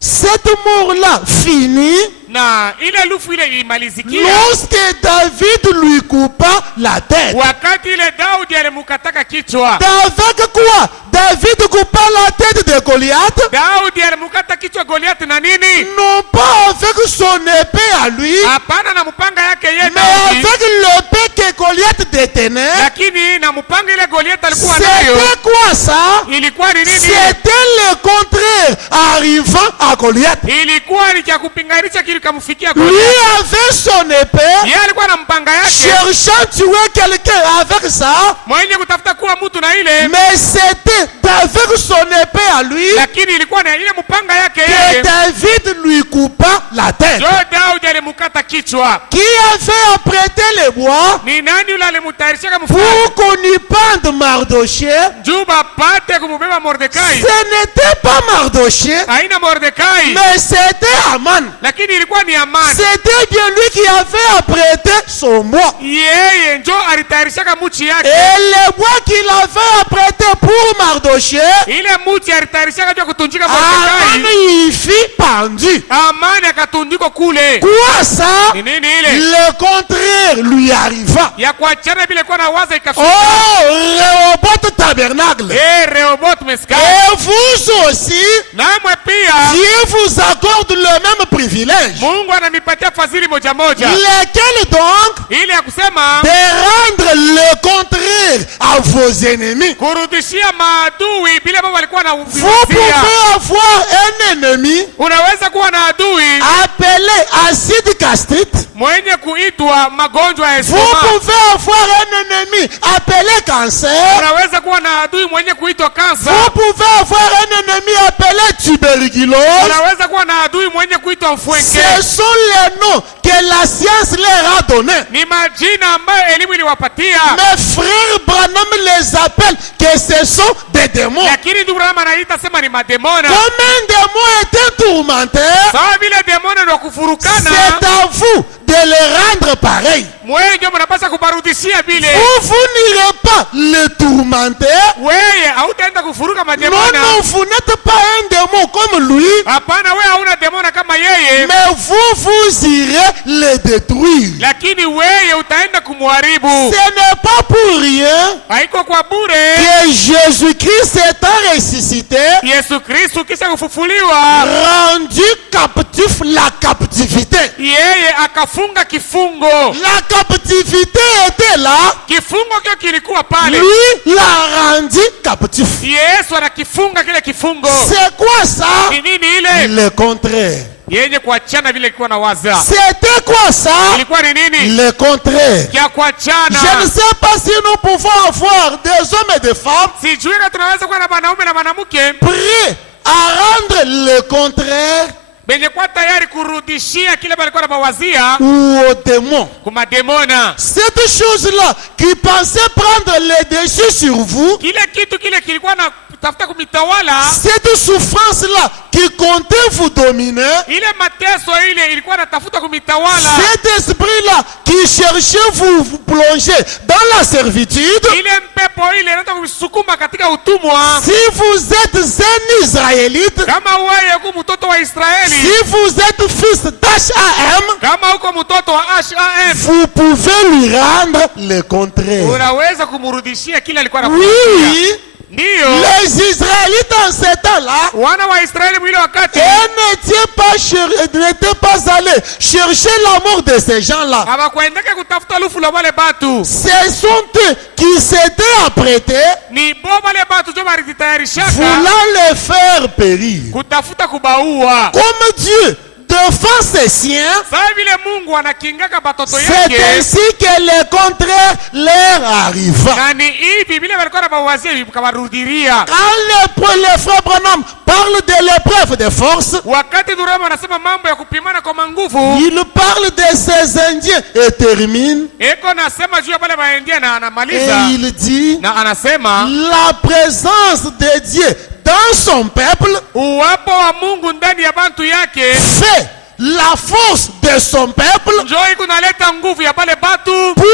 cette mort-là finit na ile lufu ile ilimalizikia lorsque David lui coupa la tête. wakati ile Daudi alimukataka kichwa. Avec quoi David coupa la tête de Goliath? Daudi alimukata kichwa Goliati na nini? Non pas avec son épée à lui, Hapana na mpanga yake yeye mais Daudi, avec l'épée que Goliath détenait. lakini na mpanga ile Goliati alikuwa nayo C'était quoi ça? ilikuwa ni nini? C'était le contraire arrivant à Goliath. Ilikuwa ni cha kupinganisha kile kamfikia Lui Goliati. avait son épée, Yeye alikuwa na mpanga yake cherchant tuer quelqu'un avec ça, mwenye kutafuta kuwa mtu na ile, mais c'était avec son épée à lui lakini ilikuwa na ile mpanga yake que yeye David lui coupa la tête. jo Daudi alimukata kichwa. Qui avait apprêté les bois Ni nani yule alimutayarisha kama mfalme pour qu'on y pende Mardochée? juu bapate kumubeba Mordekai? Ce n'était pas Mardochée, Haina Mordekai, mais c'était Aman. lakini ilikuwa ni Amani. C'était bien lui qui avait apprêté son bois. Yeye njo alitayarishaka muchi yake, Et les bois qu'il avait apprêté pour Mardochée, ile muchi alitayarishaka juu ya kutunjika Aman Mordekai. y fit pendu. Amani akatundikwa kule. Quoi ça? Ni nini ile Le contraire lui arriva. ya kuachana vile kwa na waza ikafika? Oh, Rehoboth tabernacle. Rehoboth meskai, Et vous aussi, namwe pia Dieu vous accorde le même privilège. Mungu anamipatia fadhili moja moja, Lequel donc? ile ya kusema De rendre le contraire à vos ennemis. kurudishia maadui vile ambavyo walikuwa na Vous pouvez avoir un ennemi Unaweza kuwa na adui appelé acide gastrite. mwenye kuitwa magonjwa ya Vous estoma. pouvez avoir un ennemi appelé cancer. Unaweza kuwa na adui mwenye kuitwa kansa. Vous pouvez avoir un ennemi appelé tuberculose. Unaweza kuwa na adui mwenye kuitwa mfwenke. Ce sont les noms que la science leur a donnés. Ni majina ambayo elimu iliwapatia, Mes frères Branham les appelle que ce sont des démons. lakini ndugu Branham anaita sema ni mademona. Comme un démon est un tourmenteur, Sawa vile demona ndio kufurukana, c'est à vous de le rendre pareil. wewe ndio mnapaswa kubarudishia vile. Vous n'irez pas le tourmenter. Wewe hautaenda kufuruka Non, mademona. non, vous n'êtes pas un démon comme lui, Hapana, wewe hauna demona kama yeye, mais vous irez le détruire. lakini wewe utaenda kumharibu. Ce n'est pas pour rien Haiko kwa bure. que Jésus-Christ étant ressuscité, Yesu Kristo kisha kufufuliwa, rendu captif la captivité. yeye akafunga kifungo. La captivité était là, Kifungo kio kilikuwa pale, lui l'a rendu captif. Yesu anakifunga kile kifungo. C'est quoi ça? Ni nini ile Le contraire. yenye kuachana vile ilikuwa na waza? C'était quoi ça? Ilikuwa ni nini Le contraire. kia kuachana? Je ne sais pas si nous pouvons avoir des hommes et des femmes Sijui kama tunaweza kuwa na wanaume na mwanamke prêts à rendre le contraire benye kwa tayari kurudishia kile balikuwa na mawazia ou aux démons. kuma demona. Cette chose-là qui pensait prendre le dessus sur vous, Kile kitu kile kilikuwa na tafuta kumitawala, cette souffrance-là qui comptait vous dominer, ile mateso ile ilikuwa natafuta kumitawala, cet esprit-là qui cherchait vous plonger dans la servitude, ile mpepo ile inataka kusukuma katika utumwa. si vous êtes un Israélite, Kama wewe uko mtoto wa Israeli, si vous êtes fils d'H.A.M., kama uko mtoto wa H.A.M, vous pouvez lui rendre le contraire. unaweza kumrudishia kile alikuwa Oui, anakufanyia. oui. Ndiyo, Les Israélites en ce temps-là wana wa Israeli mwile wakati n'étaient pas allés chercher la mort de ces gens-là. hawakuendeke kutafuta lufu la wale batu, Ce sont eux qui s'étaient apprêtés ni bo wale batu jo balijitayarishaka voulant les faire périr. kutafuta kubaua. Comme Dieu, défend ses siens, Sawa vile Mungu anakingaka batoto c'est yake, ainsi que le contraire leur arriva. na ni hivi vile walikuwa wanawazia vikawarudiria. Quand les frères Branham parlent de l'épreuve de force, Wakati Durama anasema mambo ya kupimana kwa manguvu, il parle de ces Indiens et termine. eko anasema juu ya pale Waindia na Et anamaliza il dit, na anasema la présence de Dieu dans son peuple uwapo wa Mungu ndani ya bantu yake fait la force de son peuple njoo iko naleta nguvu ya pale batu pour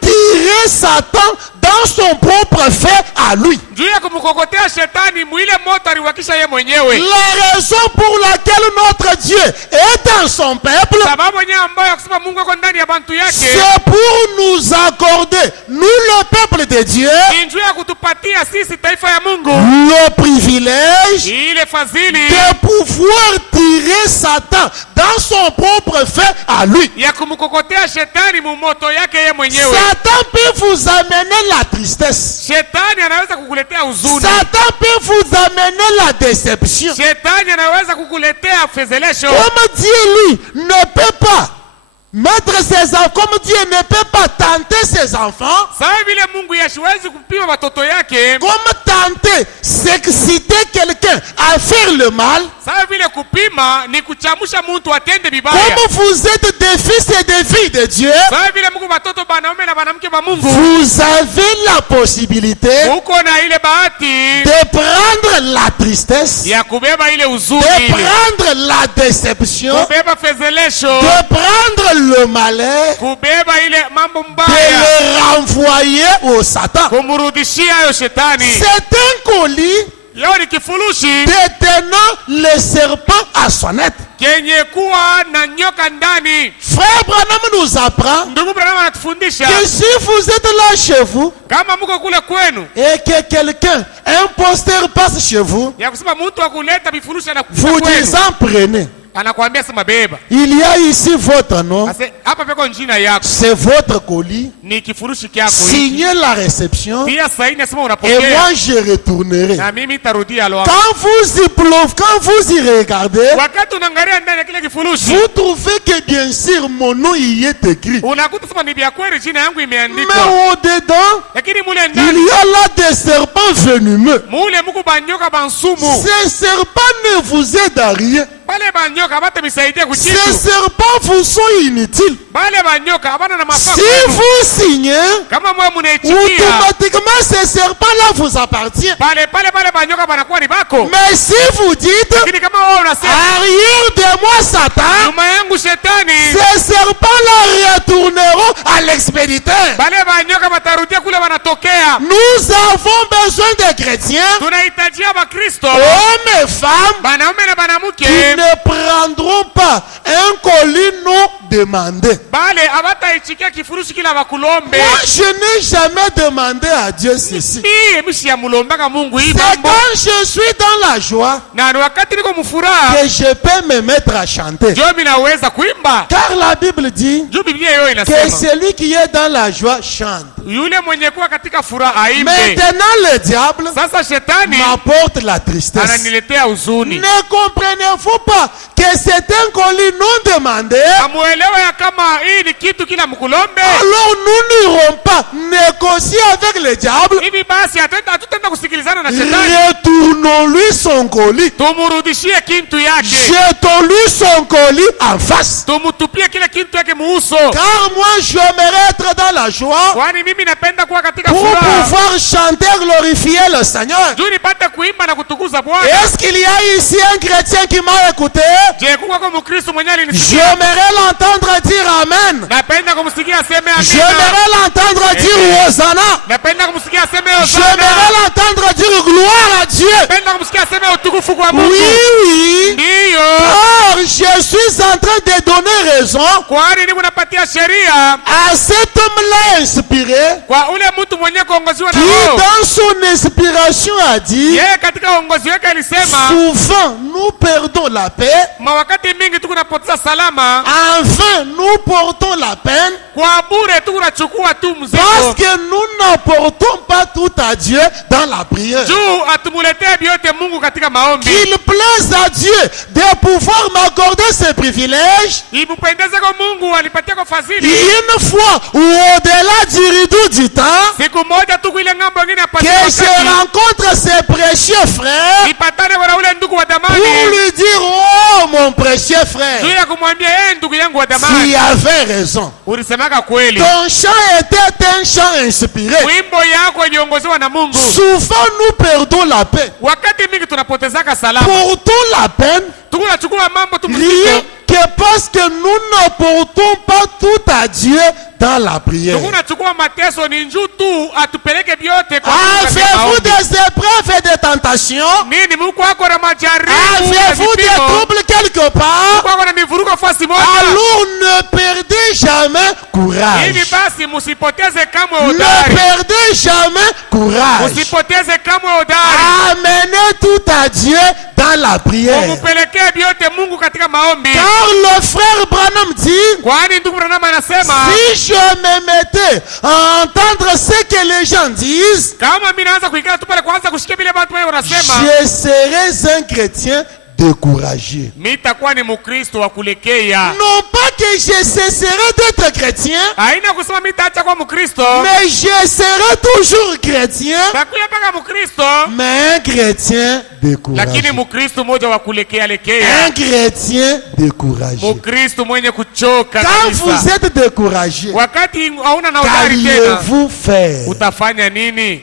tirer Satan dans son propre fait à lui. juu ya kumkokotea shetani mwile moto aliwakisha ye mwenyewe. La raison pour laquelle notre Dieu est dans son peuple, Sababu yenyewe ambayo ya kusema Mungu ako ndani ya bantu yake c'est pour nous accorder, nous le peuple de Dieu, ni njuu ya kutupatia sisi taifa ya Mungu le privilège ile fadhili de pouvoir tirer Satan dans son propre fait à lui. ya kumkokotea shetani mumoto yake ye mwenyewe. Satan peut vous amener la tristesse. Shetani anaweza kukuletea huzuni. Satan peut vous amener la déception. Shetani anaweza kukuletea fezelesho. Comme Dieu, lui, ne peut pas mettre ses enfants, comme Dieu ne peut pas tenter ses enfants, Sawa vile Mungu yashiwezi kupima watoto yake, comme tenter, s'exciter quelqu'un à faire le mal, sawa vile kupima ni kuchamusha mtu atende vibaya. comme vous êtes des fils et des filles de Dieu, Sawa vile Mungu watoto banaume na banamke ba Mungu, vous avez la possibilité uko na ile bahati de prendre la tristesse, ya kubeba ile de huzuni ile, prendre la déception, kubeba fezelesho, de prendre le malheur, kubeba ile mambo de mbaya, le renvoyer au Satan. kumrudishia yo shetani. C'est un colis Leo ni kifurushi détenant le serpent à son être. kenye kuwa na nyoka ndani. Frère Branham nous apprend Ndugu Branham anatufundisha que si vous êtes là chez vous kama mko kule kwenu et que quelqu'un, un posteur passe chez vous, ya kusema mtu akuleta vifurushi vous kwenu, disant prenez. anakuambia sema beba. Il y a ici votre nom, Ase hapa peko njina yako c'est votre colis. ni kifurushi kyako hiki. Signez la réception Pia saini nasema et unapokea moi je retournerai. na mimi tarudia alo. Quand vous y plouf, quand vous y regardez, Wakati unaangalia ndani ya kile kifurushi vous trouvez que bien sûr mon nom y est écrit. unakuta sema ni vya kweli, jina yangu Mais imeandikwa, au-dedans, lakini mule il ndani y a là des serpents venimeux. mule muku banyoka bansumu. Ces serpents ne vous aident à rien. Bale banyoka bata misaidia Ces kuchitu. serpents vous sont inutiles. Bale banyoka abana na mafaa Si kwenu. vous signez, Kama mwe munaichikia automatiquement ces serpents-là vous appartiennent. pale banyoka banakuwa ni bako. Mais si vous dites, Lakini kama wewe unasema arrière de moi Satan, nyuma yangu shetani, ces serpents-là retourneront à l'expéditeur. bale banyoka batarudia kule wanatokea. Nous avons besoin de chrétiens, Tunahitajia Wakristo hommes et femmes, banaume na qui banamuke ne prendront pas un colis non demandé. bale abataichikia kifurushi kila bakulombe. Moi, je n'ai jamais demandé à Dieu ceci. Mie mishi ya mulombaka Mungu hii C'est mambo, quand je suis dans la joie na ni wakati niko mfuraha que je peux me mettre à chanter. ndio mimi naweza kuimba. Car la Bible dit Juu Biblia hiyo que inasema celui qui est dans la joie chante. yule mwenye kuwa katika furaha aimbe. Maintenant, le diable Sasa shetani m'apporte la tristesse. ananiletea huzuni. Ne comprenez-vous pas que c'est un colis non demandé? Amuelewa ya kama hii ni kitu kila mkulombe. Alors nous n'irons pas négocier avec le diable. Hivi basi hatutaenda kusikilizana na shetani, Retournons-lui son colis. tumurudishie kintu yake, Jetons-lui son colis en face. tumutupie kile kintu yake muuso. Car moi, j'aimerais être dans la joie Kwani mimi napenda kuwa katika pour furaha pouvoir chanter, glorifier le Seigneur. juu nipate kuimba na kutukuza Bwana. Est-ce qu'il y a ici un chrétien qui m'a écouté? Je, kuwa kwa Mkristo mwenye alinisikia, J'aimerais l'entendre dire Amen. napenda kumsikia aseme amina. J'aimerais l'entendre dire Hosanna. Napenda kumsikia aseme hosana. J'aimerais l'entendre dire gloire à Dieu. Napenda kumsikia aseme utukufu kwa Mungu. Oui. Ndiyo. Or, je suis en train de donner raison Kwani niko napatia sheria à cet homme-là inspiré kwa ule mtu mwenye kuongoziwa na qui, Roho. dans son inspiration, a dit Yeye katika uongozi wake alisema souvent nous perdons la paix, mawakati mingi tuko napoteza salama, enfin nous portons la peine kwa bure tuko nachukua tu parce mzigo, que nous n'apportons pas pas tout à Dieu dans la prière. juu atumuletee vyote Mungu katika maombi. Qu'il plaise à Dieu de pouvoir m'accorder ce privilège. Impendeze kwa Mungu alipatia kwa fadhili. Une fois ou au-delà du rideau du temps, Siku moja tu ile ngambo nyingine que apatie je rencontre ces précieux frères ipatane kwa ule ndugu wa pour damani. lui dire, oh mon précieux frère, Juu ya kumwambia ndugu yangu wa tu damani, avais raison. ulisemaka kweli. Ton chant était un chant inspiré. Wimbo yako iliongozewa na Mungu. Souvent nous perdons la paix. Wakati mingi tunapotezaka salama. Portons la peine, Tunachukua mambo tu rien mzito. que parce que nous ne portons pas tout à Dieu dans la prière. Tunachukua mateso ni njuu tu atupeleke vyote kwa Mungu katika Avez-vous maombi. des épreuves et des tentations? Nini Mungu wako na majaribu na Avez-vous des vipimo? troubles quelque part? Mungu wako na mivuruko fasi moja. Alors ne perdez jamais Hivi courage. basi musipoteze kamwe Ne hodari. perdez jamais courage. Musipoteze kamwe hodari. Amenez tout à Dieu dans la prière. Mupelekee vyote Mungu katika maombi. Car le frère Branham dit, Kwani ndugu Branham anasema si je me mettais à entendre ce que les gens disent, kama mimi naanza kuikala tu pale kwanza kushikia vile watu wao wanasema, je serais un chrétien découragé. mimi nitakuwa ni Mkristo wa kulekea. Non pas que je cesserai d'être chrétien, Haina kusema mimi nitaacha kuwa Mkristo, mais je serai toujours chrétien, takuya mpaka Mkristo, mais un chrétien découragé. lakini Mkristo mmoja wa kulekea lekea. Un chrétien découragé. Mkristo mwenye kuchoka Quand vous kabisa. êtes découragé, Wakati hauna na udari tena, qu'alliez-vous faire? utafanya nini?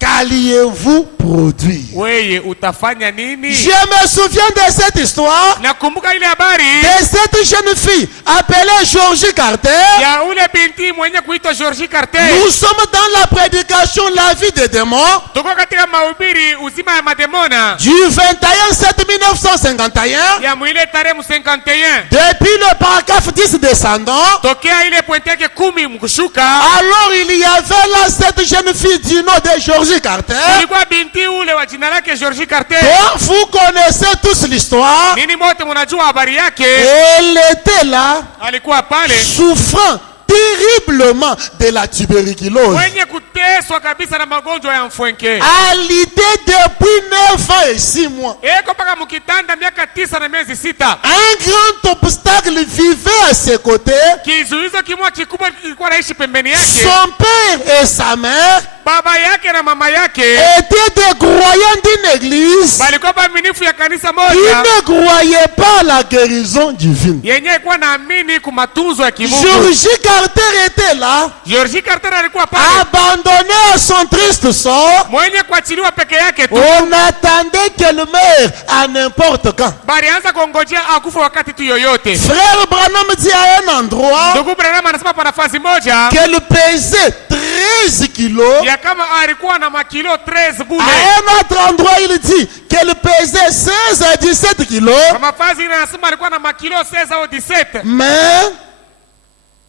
Qu'alliez-vous produire? Weye utafanya nini? Je me souviens de cette histoire Nakumbuka ile habari de cette jeune fille appelée Georgie Carter. ya ule binti mwenye kuitwa Georgie Carter. Nous sommes dans la prédication La vie des démons Tuko katika mahubiri uzima ya mademona du 21/7/1951. ya mwile tarehe 51 Depuis le paragraphe 10 descendant, tokea ile pointi yake 10 mkushuka. alors il y avait là cette jeune fille du nom de Georgie Carter. Kulikuwa binti ule wa jina lake Georgie Carter. Donc vous connaissez tous l'histoire. Nini mote mnajua habari yake? Elle était là, Alikuwa pale souffrant terriblement de la tuberculose. mwenye kuteswa kabisa na magonjwa ya mfwenke. Alité depuis 9 ans et 6 mois. Eko mpaka mkitanda miaka 9 na miezi 6. Un grand obstacle vivait à ses côtés. Kizuizo kimwa kikubwa kilikuwa naishi pembeni yake. Son père et sa mère Baba yake na mama yake étaient des croyants d'une église balikuwa waaminifu ya kanisa qui moja ne croyaient pas à la guérison divine. yenye ilikuwa naamini ku matunzo ya kimungu. Georgie Carter était là, Georgie Carter alikuwa pale abandonné à son triste sort. mwenye kuachiliwa peke yake tu. On attendait qu'elle meure à n'importe quand. Balianza kongojea akufa wakati tu yoyote. Frère Branham dit à un endroit Ndugu Branham anasema pa nafasi moja qu'elle pesait 13 kilos. ya kama alikuwa na makilo 13 bule. À un autre endroit, il dit qu'elle pesait 16 à 17 kilos. Kwa mafazi ile anasema alikuwa na makilo 16 au 17. Mais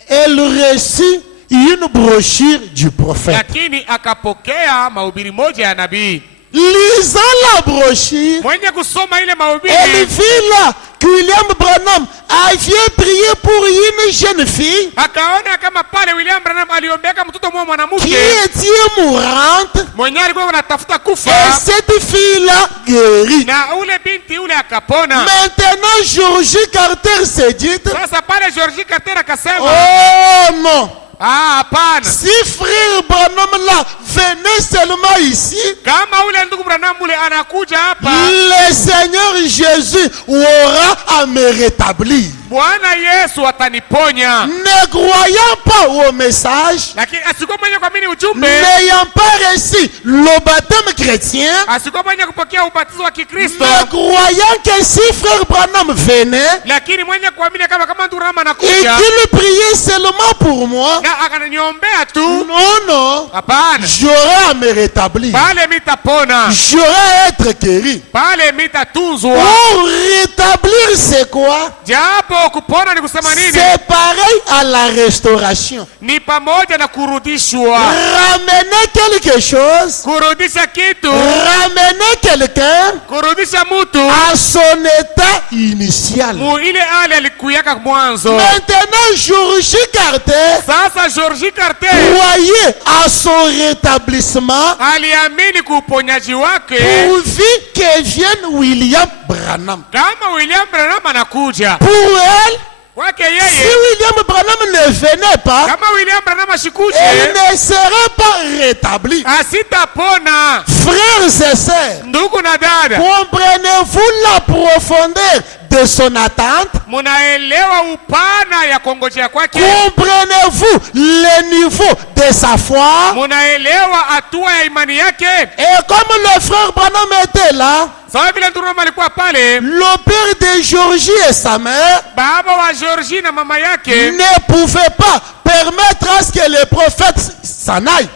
elle reçut une brochure du prophète. Lakini akapokea mahubiri moja ya nabii. Lisant la brochure, Mwenye kusoma ile elle mahubiri vit là que William Branham avait prié pour une jeune fille akaona kama pale William Branham aliombeka mtoto mmoja qui mwanamke était mourante. mwenye alikuwa anatafuta Et kufa cette fille-là guérit. na ule binti ule akapona. Maintenant, Georgie Carter s'est dit, Sasa pale Georgie Carter akasema, oh non, hapana, si frère Branham là venait seulement ici, kama ule ndugu Branham ule anakuja hapa, le Seigneur Jésus aura à me rétablir. Bwana Yesu ataniponya. Ne croyant pas au message, Lakini asikuwa mwenye kuamini ujumbe, n'ayant pas reçu le baptême chrétien, asikuwa mwenye kupokea ubatizo wa Kikristo, ne croyant que si frère Branham venait lakini mwenye kuamini kama ndugu Branham et anakuja qu'il priait seulement pour moi, na akaniombea tu, non, non, hapana, j'aurai à me rétablir. pale mitapona, J'aurai à être guéri. pale mitatunzwa. Pour rétablir, c'est quoi? Japo kupona ni kusema nini? C'est pareil à la restauration. Ni pamoja na kurudishwa. Ramener quelque chose, Kurudisha kitu, ramener quelqu'un kurudisha mutu à son état initial. mu ile hali alikuyaka mwanzo. Maintenant, Georgie Carter Sasa Georgie Carter croyait à son son rétablissement aliamini kuuponyaji wake pourvu que vienne William Branham. kama William Branham anakuja Pour elle, kwake si yeye. William Branham ne venait pas, Kama William Branham asikuje, elle ne serait pas rétablie. asitapona. Frères et sœurs, Ndugu na dada, comprenez-vous la profondeur de son attente? munaelewa upana ya kongojea kwake? Comprenez-vous le niveau de sa foi? Munaelewa hatua ya imani yake? Et comme le frère Branham était là, Sawa vile ndugu Branham alikuwa pale, le père de Georgie et sa mère baba wa Georgie na mama yake ne pouvaient pas permettre à ce que le prophète s'en aille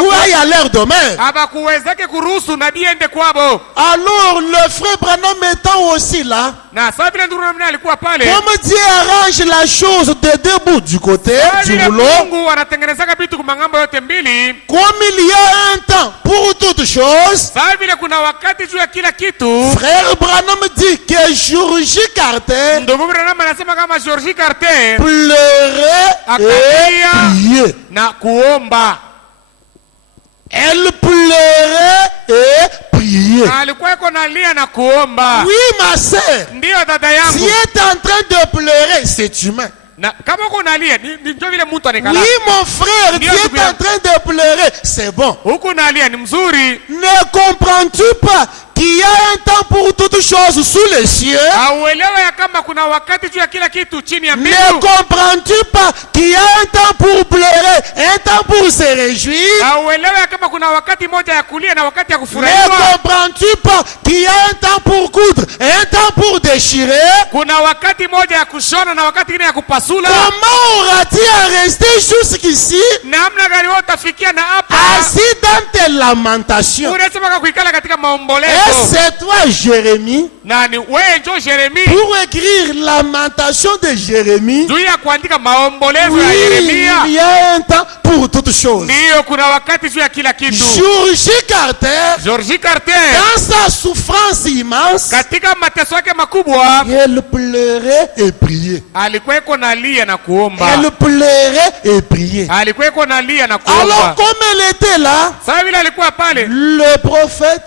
ou aille à leur domaine. habakuwezake kuruhusu nabii ende kwabo. Alors le frère Branham étant aussi là, Na sawa vile ndugu Branham alikuwa pale, comme Dieu arrange la chose de deux bouts du côté sawa du vile rouleau, Mungu anatengenezaka vitu kwa mangambo yote mbili, comme il y a un temps pour toutes choses, sawa vile kuna wakati juu ya kila kitu. frère Branham dit que Georgie Carter Ndugu Branham anasema kama Georgie Carter pleurait et priait. na kuomba, Elle pleurait et priait. na alikuwa yuko nalia na kuomba. Oui, ma sœur, Ndiyo dada tu yangu, es en train de pleurer, c'est humain. na kama uko nalia ni ndio vile mtu anekala. Oui, mon frère, tu Ndiyo, es ndugu en yangu. train de pleurer, c'est bon. Huku nalia ni mzuri. Ne comprends-tu pas qu'il y a un temps pour toutes choses sous les cieux? Auelewe ya kama kuna wakati juu ya kila kitu chini ya Ne mbingu. comprends-tu pas qu'il y a un temps pour pleurer, un temps pour se réjouir? Auelewe ya kama kuna wakati moja ya kulia na wakati ya Ne kufurahiwa. comprends-tu pas qu'il y a un temps pour coudre, un temps pour déchirer? Kuna wakati moja ya kushona na wakati ingine ya kupasula. Comment auras-tu à rester jusqu'ici Namna gani wewe utafikia na hapa? assis dans tes lamentations? Unasema kwa kuikala katika Et maombolezo. c'est toi, Jérémie, Nani wewe ndio Yeremia? pour écrire lamentation de Jérémie. Juu ya kuandika maombolezo Oui, ya il Yeremia. y a un temps pour toutes choses. Ndiyo, kuna wakati juu ya kila kitu. Georgie Carter, Georgie Carter dans sa souffrance immense, katika mateso yake makubwa elle pleurait et priait. alikuwa iko nalia na kuomba. Elle pleurait et priait. Alikuwa iko nalia na Alors, kuomba. comme elle était là, Sasa vile alikuwa pale, le prophète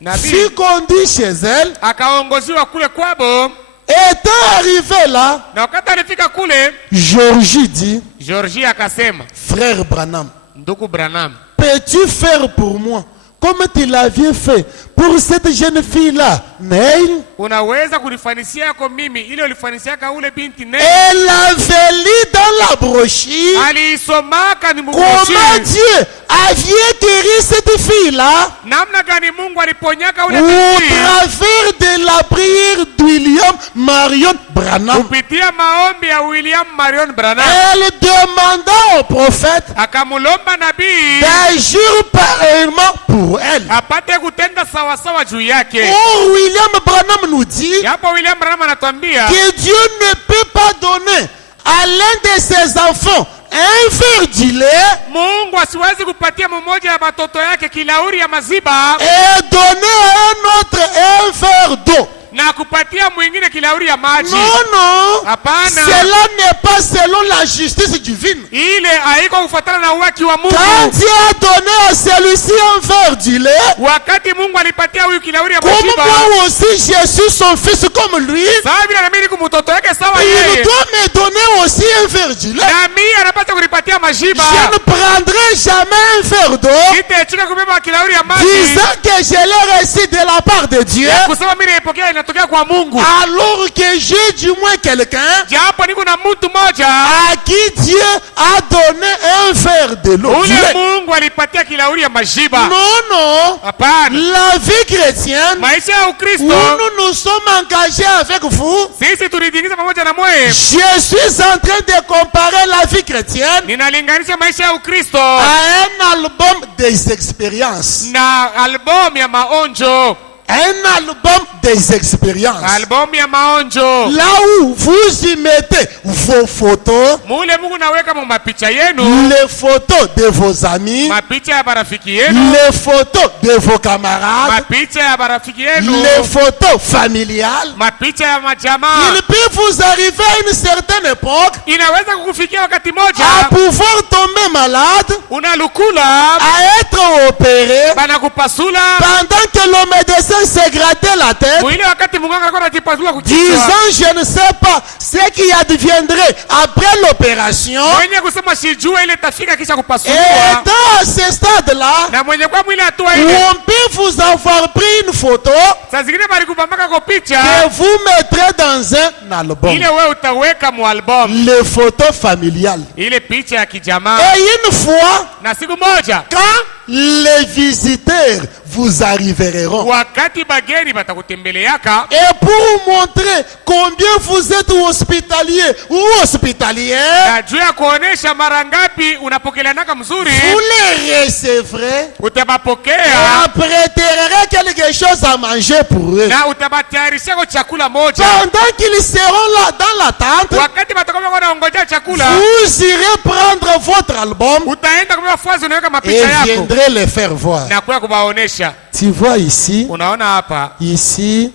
nabii fut conduit chez elle. akaongoziwa kule kwabo, Étant arrivé là, na wakati alifika kule, Georgie dit, Georgie akasema, frère Branham, ndugu Branham, peux-tu faire pour moi comme tu l'avais fait pour cette jeune fille-là, Neil? unaweza kunifanisia yako mimi ile ulifanisiaka ule binti ne? Elle avait lu dans la brochure Aliisomaka ni comment mubashiri, Dieu avait guéri cette fille-là namna gani Mungu aliponyaka ule au binti travers de la prière d'William Marion Branham. kupitia maombi ya William Marion Branham. Elle demanda au prophète Akamulomba nabii d'agir pareillement pour elle. apate kutenda sawasawa juu yake. Or, William Branham nous dit Hapo William Branham anatuambia que Dieu ne peut pas donner à l'un de ses enfants un verre du lait Mungu asiwezi kupatia mmoja ya watoto yake kilauri ya maziba et donner à un autre un verre d'eau. na kupatia mwingine kilauri ya maji. Non, non. Hapana. Cela n'est pas selon la justice divine. Ile haiko kufuatana na uwaki wa Mungu. Quand Dieu a donné à celui-ci un verre du lait, Wakati Mungu alipatia huyu kilauri ya comme maziba, moi aussi j'ai su son fils comme lui, sawa vile na mimi niko mtoto yake sawa il yeye, doit me donner aussi un verre du lait. na mimi anapaswa kunipatia majiba. Je ne prendrai jamais un verre d'eau Sitachika kubeba kilauri ya maji disant que je l'ai reçu de la part de Dieu, kusema mimi naipokea inatokea kwa Mungu, alors que j'ai du moins quelqu'un japo niko na mtu moja à qui Dieu a donné un verre de l'eau. du ule lait. Mungu alipatia kilauri ya majiba. Non, non. Hapana, La vie chrétienne maisha ya où Ukristo nous nous sommes engagés avec vous, sisi tulijiingiza pamoja na mwe. je suis en train de comparer la vie chrétienne Ninalinganisha maisha ya Ukristo à un album des expériences. na album ya maonjo. Un album des expériences. Albamu ya maonjo. Là où vous y mettez vos photos, Mule Mungu naweka mu mapicha yenu, les photos de vos amis, mapicha ya barafiki yenu, les photos de vos camarades, mapicha ya barafiki yenu, les photos familiales. mapicha ya majamaa. Il peut vous arriver à une certaine époque Inaweza kukufikia wakati moja à pouvoir tomber malade, unalukula à être opéré, banakupasula pendant que le médecin s'est gratté la tête, mwile wakati munganga alikuwa anajipasula kukichwa. disant je ne sais pas ce qui adviendrait après l'opération. Mwenye kusema sijue ile tafika kisha Et kupasuliwa, dans ce stade-là, na mwenye kwa mwile hatua où ile, on peut vous avoir pris une photo saa zingine balikupambaka kwa picha que vous mettrez dans un album. ile, wewe utaweka mu album Les photos familiales. ile picha ya kijamaa. Et une fois, Na siku moja quand les visiteurs vous arriveront, wakati bageni batakutembeleaka, et pour montrer combien vous êtes hospitalier ou hospitalière, na juu ya kuonesha mara ngapi unapokeleanaka mzuri, vous les recevrez et utabapokea préparerez quelque chose à manger pour eux. na utabatayarishako chakula moja. Pendant qu'ils seront là dans l'attente, Wakati batakoba wanaongojea chakula, vous irez prendre votre album utaenda kwa fazi unaweka et mapicha yako viendrez les faire voir. na kuya kubaonesha. Tu vois ici, Unaona hapa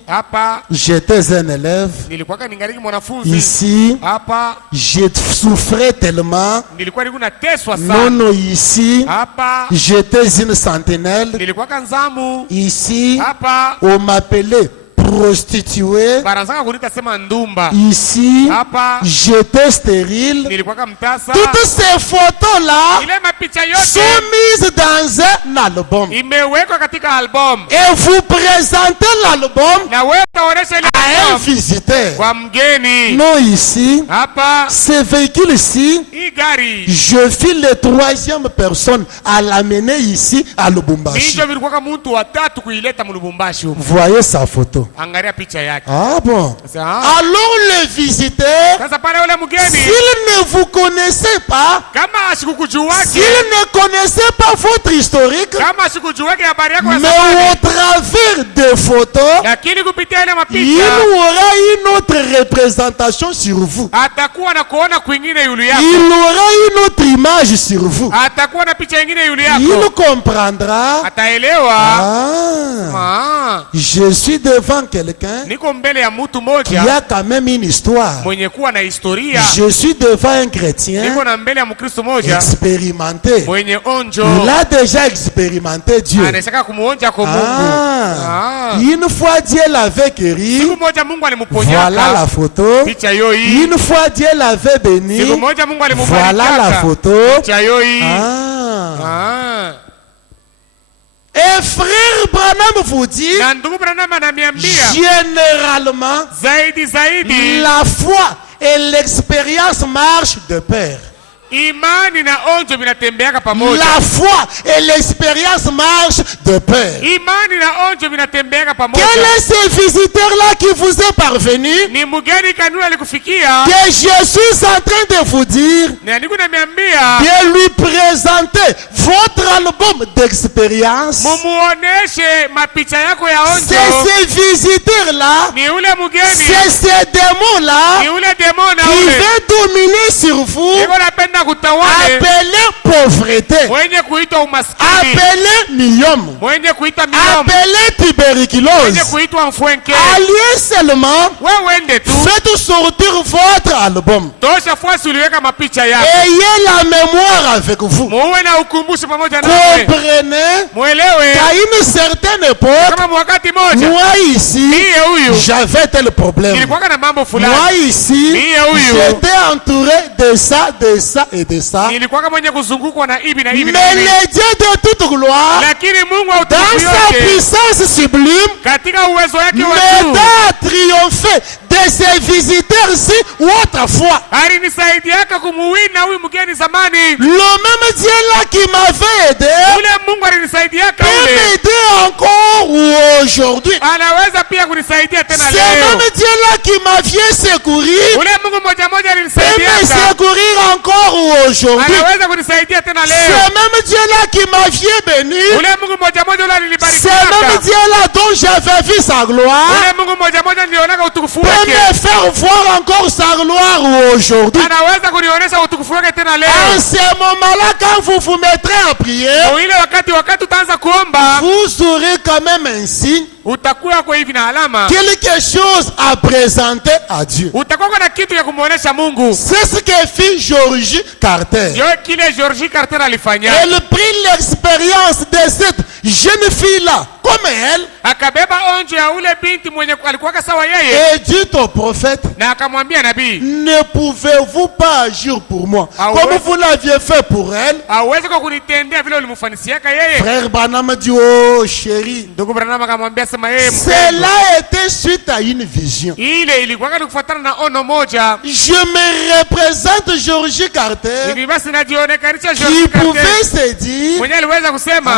hapa j'étais un élève. nilikuwa ningali mwanafunzi, Ici, hapa je souffrais tellement. nilikuwa nateswa Non, sana, non, ici, hapa j'étais une sentinelle. nilikuwa nzamu, Ici, hapa on m'appelait prostituée. baranzaka kunita sema ndumba, Ici, hapa j'étais stérile. nilikuwa mtasa. Toutes ces photos-là Ile mapicha sont yote mises dans un album. imewekwa katika album, Et vous présentez l'album na wewe utaonesha ile à un album visiteur. kwa mgeni. Non, ici, Hapa ce véhicule-ci, hii gari je file les troisième personne à l'amener ici à Lubumbashi. ninjo vilikuwa mtu wa tatu kuileta mu Lubumbashi huko. Voyez sa photo. Angalia picha yake. Ah bon. Sasa ah, Alors le visiteur, sasa pale yule mgeni s'il ne vous connaissait pas, kama ashikukujuwake, s'il ne connaissait pas votre historique, kama ashikujuwake habari yako ya mais zamani, au travers des photos, lakini kupitia ile il mapicha aura une autre représentation sur vous. atakuwa na kuona kwingine yule yako, Il aura une autre image sur vous. atakuwa na picha nyingine yule Il yako, comprendra. ataelewa. Ah, je suis devant quelqu'un Niko mbele ya mtu qui moja a quand même une histoire. mwenye kuwa na historia. Je suis devant un chrétien Niko na mbele ya Mkristo moja expérimenté. mwenye onjo, Il a déjà expérimenté Dieu. anataka kumuonja kwa Mungu. Ah, une fois Dieu l'avait guéri, Siku moja Mungu voilà alimponyaka la photo. picha yo hii. Une fois Dieu l'avait béni, Siku moja Mungu voilà la alimubariki photo. picha yo hii. Ah. Et frère Branham vous dit, Na ndugu Branham ananiambia généralement, zaidi la foi et l'expérience marchent de pair. imani na onjo vinatembeaka pamoja. La foi et l'expérience marchent de pair. Imani na onjo vinatembeaka pamoja. Quel est ce visiteur-là qui vous est parvenu? Ni mgeni kanuni alikufikia, Que je suis en train de vous dire na niko namiambia de lui présenter votre album d'expérience. mumuoneshe mapicha yako ya C'est onjo. ce visiteur-là, Ni ule mgeni, c'est ce démon-là ni ule demona qui ule veut dominer sur vous, iko napenda kutawale, appelé pauvreté, mwenye kuitwa umaskini, appelé myome, mwenye kuitwa milomo, appelé mwenye tuberculose. kuitwa mfwenke. Allez seulement, Wewe ende tu faites sortir votre album. tosha fuasi uliweka mapicha yako, Ayez la mémoire avec vous. muwe na ukumbusho pamoja nawe, Comprenez mwelewe qu'à une certaine époque, kama mwakati moja moi ici, niye huyu j'avais tel problème. nilikuwa na mambo fulani, Moi ici, Niye huyu. j'étais entouré de ça et de ça. nilikuwa mwenye kuzungukwa na hivi na hivi na Mais hivi, le Dieu de toute gloire, lakini Mungu wa dans utukufu sa yote puissance sublime, katika uwezo wake wa juu m'aida à triompher de ces visiteurs-ci autrefois. alinisaidiaka kumuwina huyu mgeni zamani. Le même Dieu-là qui m'avait aidé Ule Mungu alinisaidiaka peut ule m'aider encore aujourd'hui. anaweza pia kunisaidia tena C'est leo. même Dieu-là qui m'a fait secourir. Ule Mungu moja moja Peut me alinisaidia. secourir encore aujourd'hui. Anaweza kunisaidia tena C'est leo. même Dieu-là qui m'a fait bénir. Ule Mungu moja moja ule C'est alinibariki. même Dieu-là dont j'avais vu sa gloire. Ule Mungu moja moja nilionaka utukufu Peut wake. me faire voir encore sa gloire aujourd'hui. Anaweza kunionyesha utukufu wake tena En leo. ce moment-là, quand vous vous mettrez à prier, Kwa ile wakati utaanza kuomba, vous aurez quand même un signe, utakuwa kwa hivi na alama. quelque chose à présenter à Dieu. Utakuwa na kitu ya kumuonesha Mungu. C'est ce que fit Georgie Carter. Ndio kile Georgie Carter alifanya. Elle prit l'expérience de cette jeune fille-là, comme elle, Akabeba onjo ya ule binti mwenye alikuwa sawa yeye et dit au prophète, na akamwambia nabii, ne pouvez-vous pas agir pour moi, Ah comme ouais? vous l'aviez fait pour elle? hauwezi kwa kunitendea vile ulimfanisiaka yeye. Frère Branham dit, oh chérie, Ndugu Branham akamwambia sema yeye cela était suite à une vision. ile ilikuwa ni kufuatana na ono moja. Je me représente Georgie Carter Hivi basi najionekanisha qui Georgie pouvait Carter se dire, mwenye aliweza kusema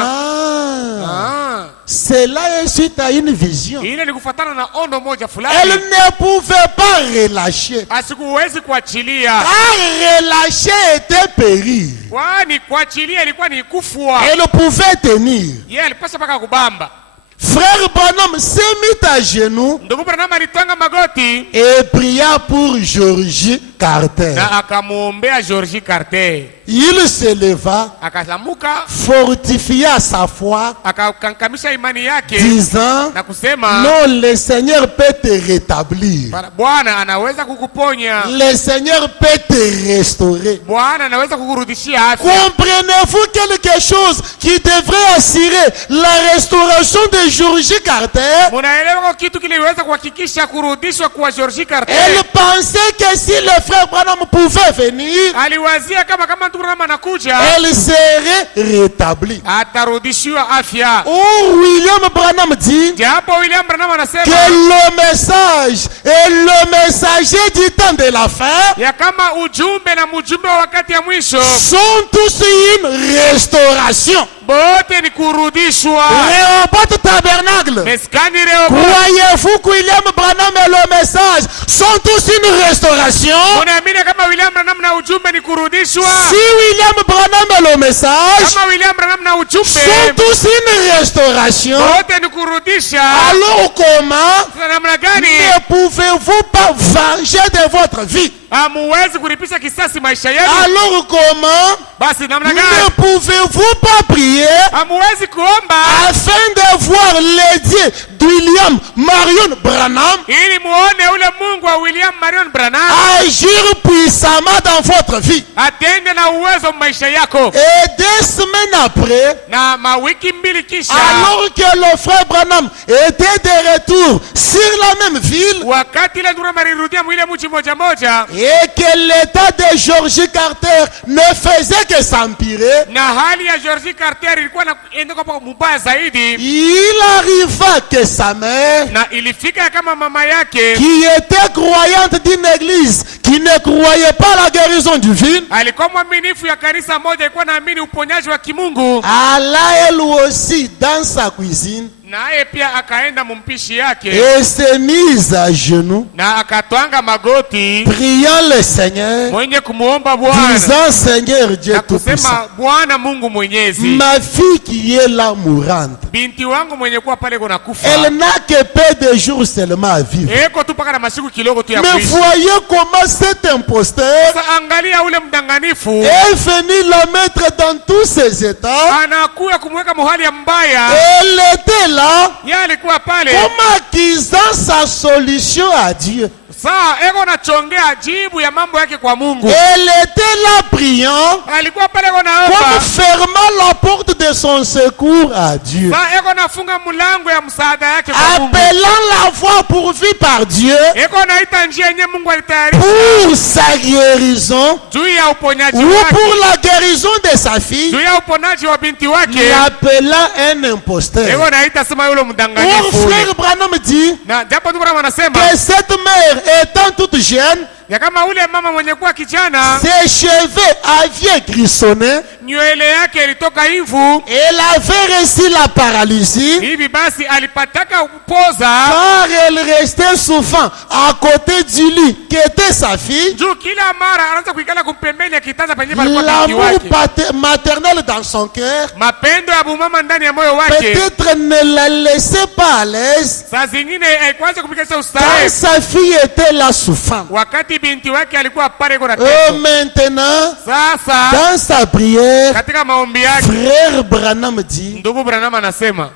ah, cela est suite à une vision. ile ni kufuatana na ono moja Elle fulani. ne pouvait pas relâcher. Asikuwezi kuachilia, Car relâcher était périr. kwani kuachilia ilikuwa ni kufua. Elle pouvait tenir. Yeye alipasha mpaka kubamba. Frère Branham s'est mis à genoux Ndugu Branham alitwanga magoti et pria pour Georgie Carter. na akamwombea Georgie Carter. Il se leva, Akasamuka fortifia sa foi, akakankamisha imani yake disant, na kusema non, le Seigneur peut te rétablir. Bwana anaweza kukuponya, Le Seigneur peut te restaurer. Bwana anaweza kukurudishia afya. Comprenez-vous quelque chose qui devrait assurer la restauration de Georgie Carter? Munaelewa kwa kitu kiliweza kuhakikisha kurudishwa kwa Georgie Carter. Elle pensait que si le frère Branham pouvait venir, Aliwazia kama ndugu Branham anakuja elle serait rétablie. atarudishiwa afya. Ou William Branham dit Japo William Branham anasema que le message et le messager du temps de la fin ya kama ujumbe na mjumbe wa wakati ya mwisho sont tous une restauration. bote ni kurudishwa. Rehoboth Tabernacle. Meskani Rehoboth, Croyez-vous que William Branham et le message sont tous une restauration? unaamini kama William Branham na ujumbe ni kurudishwa? Si William Branham et le message Kama William Branham na sont ujumbe tous une restauration, bote ni kurudisha, alors comment sasa namna gani ne pouvez-vous pas venger de votre vie? hamuwezi kulipisha kisasi maisha yenu? Alors comment Basi namna ne gani pouvez-vous pas prier hamuwezi kuomba afin de voir les dieux d'William Marion Branham ili muone ule Mungu wa William Marion Branham agir puissamment dans votre vie? atende na uwezo maisha yako? Et 2 semaines après, Na mawiki mbili kisha, alors que le frère Branham était de retour sur la même ville wakati ile ndugu marirudia mwile mji moja moja, et que l'état de Georgie Carter ne faisait que s'empirer, na hali ya Georgie Carter ilikuwa inaenda kwa mbaya zaidi, il arriva que sa mère, na ilifika kama mama yake qui était croyante d'une église qui ne croyait pas la guérison divine, alikuwa mwaminifu ya kanisa moja, ilikuwa naamini uponyaji wa kimungu, alla elle aussi dans sa cuisine naye pia akaenda mumpishi yake et s'est mise à genoux, na akatwanga magoti priant le Seigneur, mwenye kumuomba Bwana disant, Seigneur Dieu na Tout-Puissant, kusema, Bwana Mungu Mwenyezi, ma fille qui est là mourante, binti wangu mwenye kuwa pale kuna kufa, elle n'a que peu de jours seulement à vivre. eko tu paka na masiku kidogo tu ya Mais kuishi. voyez comment cet imposteur Sasa angalia ule mdanganifu est venu la mettre dans tous ses états. anakuya kumweka muhali ya mbaya. Elle était là Yeye alikuwa pale comme acquisant sa solution à Dieu. saa eko nachongea jibu ya mambo yake kwa Mungu. Elle était là priant, Alikuwa pale eko comme naomba, fermant la porte de son secours à Dieu, saa eko nafunga mlango ya msaada yake kwa Mungu, appelant la voie pourvue par Dieu eko naita njia yenye Mungu alitayarisha pour sa guérison juu ya uponyaji ou wake, pour la guérison de sa fille, juu ya uponaji wa binti wake, l'appelant un imposteur. eko naita sema yule Or, mdanganifu ule. frère Branham dit Na japo ndugu Branham anasema que cette mère étant toute jeune, ya kama ule mama mwenye kuwa kijana ses cheveux avaient grissonné, nywele yake ilitoka hivu, elle avait reçu la paralysie, hivi basi alipataka kupoza car elle restait souvent à côté du lit qui était sa fille. juu kila mara anaanza kuikala kumpembeni ya kitanda penye palikuwa binti L'amour wake. maternel dans son cœur Mapendo ya bumama ndani ya moyo wake peut-être ne la laissait pas à l'aise saa zingine haikuanza kupikisha quand ustarehe sa fille était là souffrant. wakati binti wake alikuwa pale iko na Et teso. maintenant, Sasa dans sa prière, katika maombi yake frère Branham dit ndugu Branham anasema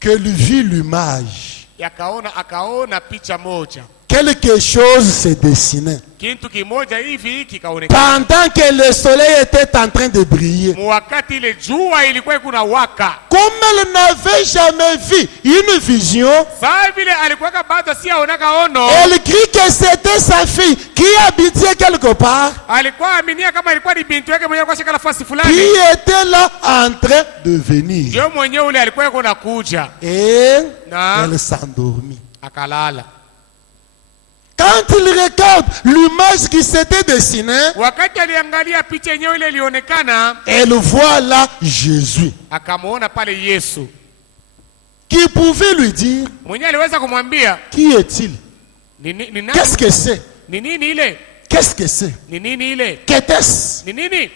qu'elle vit l'image. akaona picha moja, Quelque chose se dessinait. kitu kimoja hivi kikaonekana Pendant que le soleil était en train de briller. wakati ile jua ilikuwa kuna waka. Comme elle n'avait jamais vu une vision, Saa vile alikuwa bado si aonaka ono, elle crie que c'était sa fille qui habitait quelque part, alikuwa aminia kama ilikuwa ni binti yake mwenyewe kwa shika nafasi qui fulani, était là en train de venir. ndio mwenyewe ule alikuwa kuna kuja Et na elle s'endormit. akalala. Quand il regarde l'image qui s'était dessinée, Wakati aliangalia picha yenyewe ile ilionekana, elle voit là Jésus akamuona pale Yesu qui pouvait lui dire, mwenyewe. Aliweza kumwambia qui est-il? ni nani? Qu'est-ce que c'est? Ni nini ile? Qu'est-ce que c'est? Ni nini ile? Qu'était-ce? Ni nini?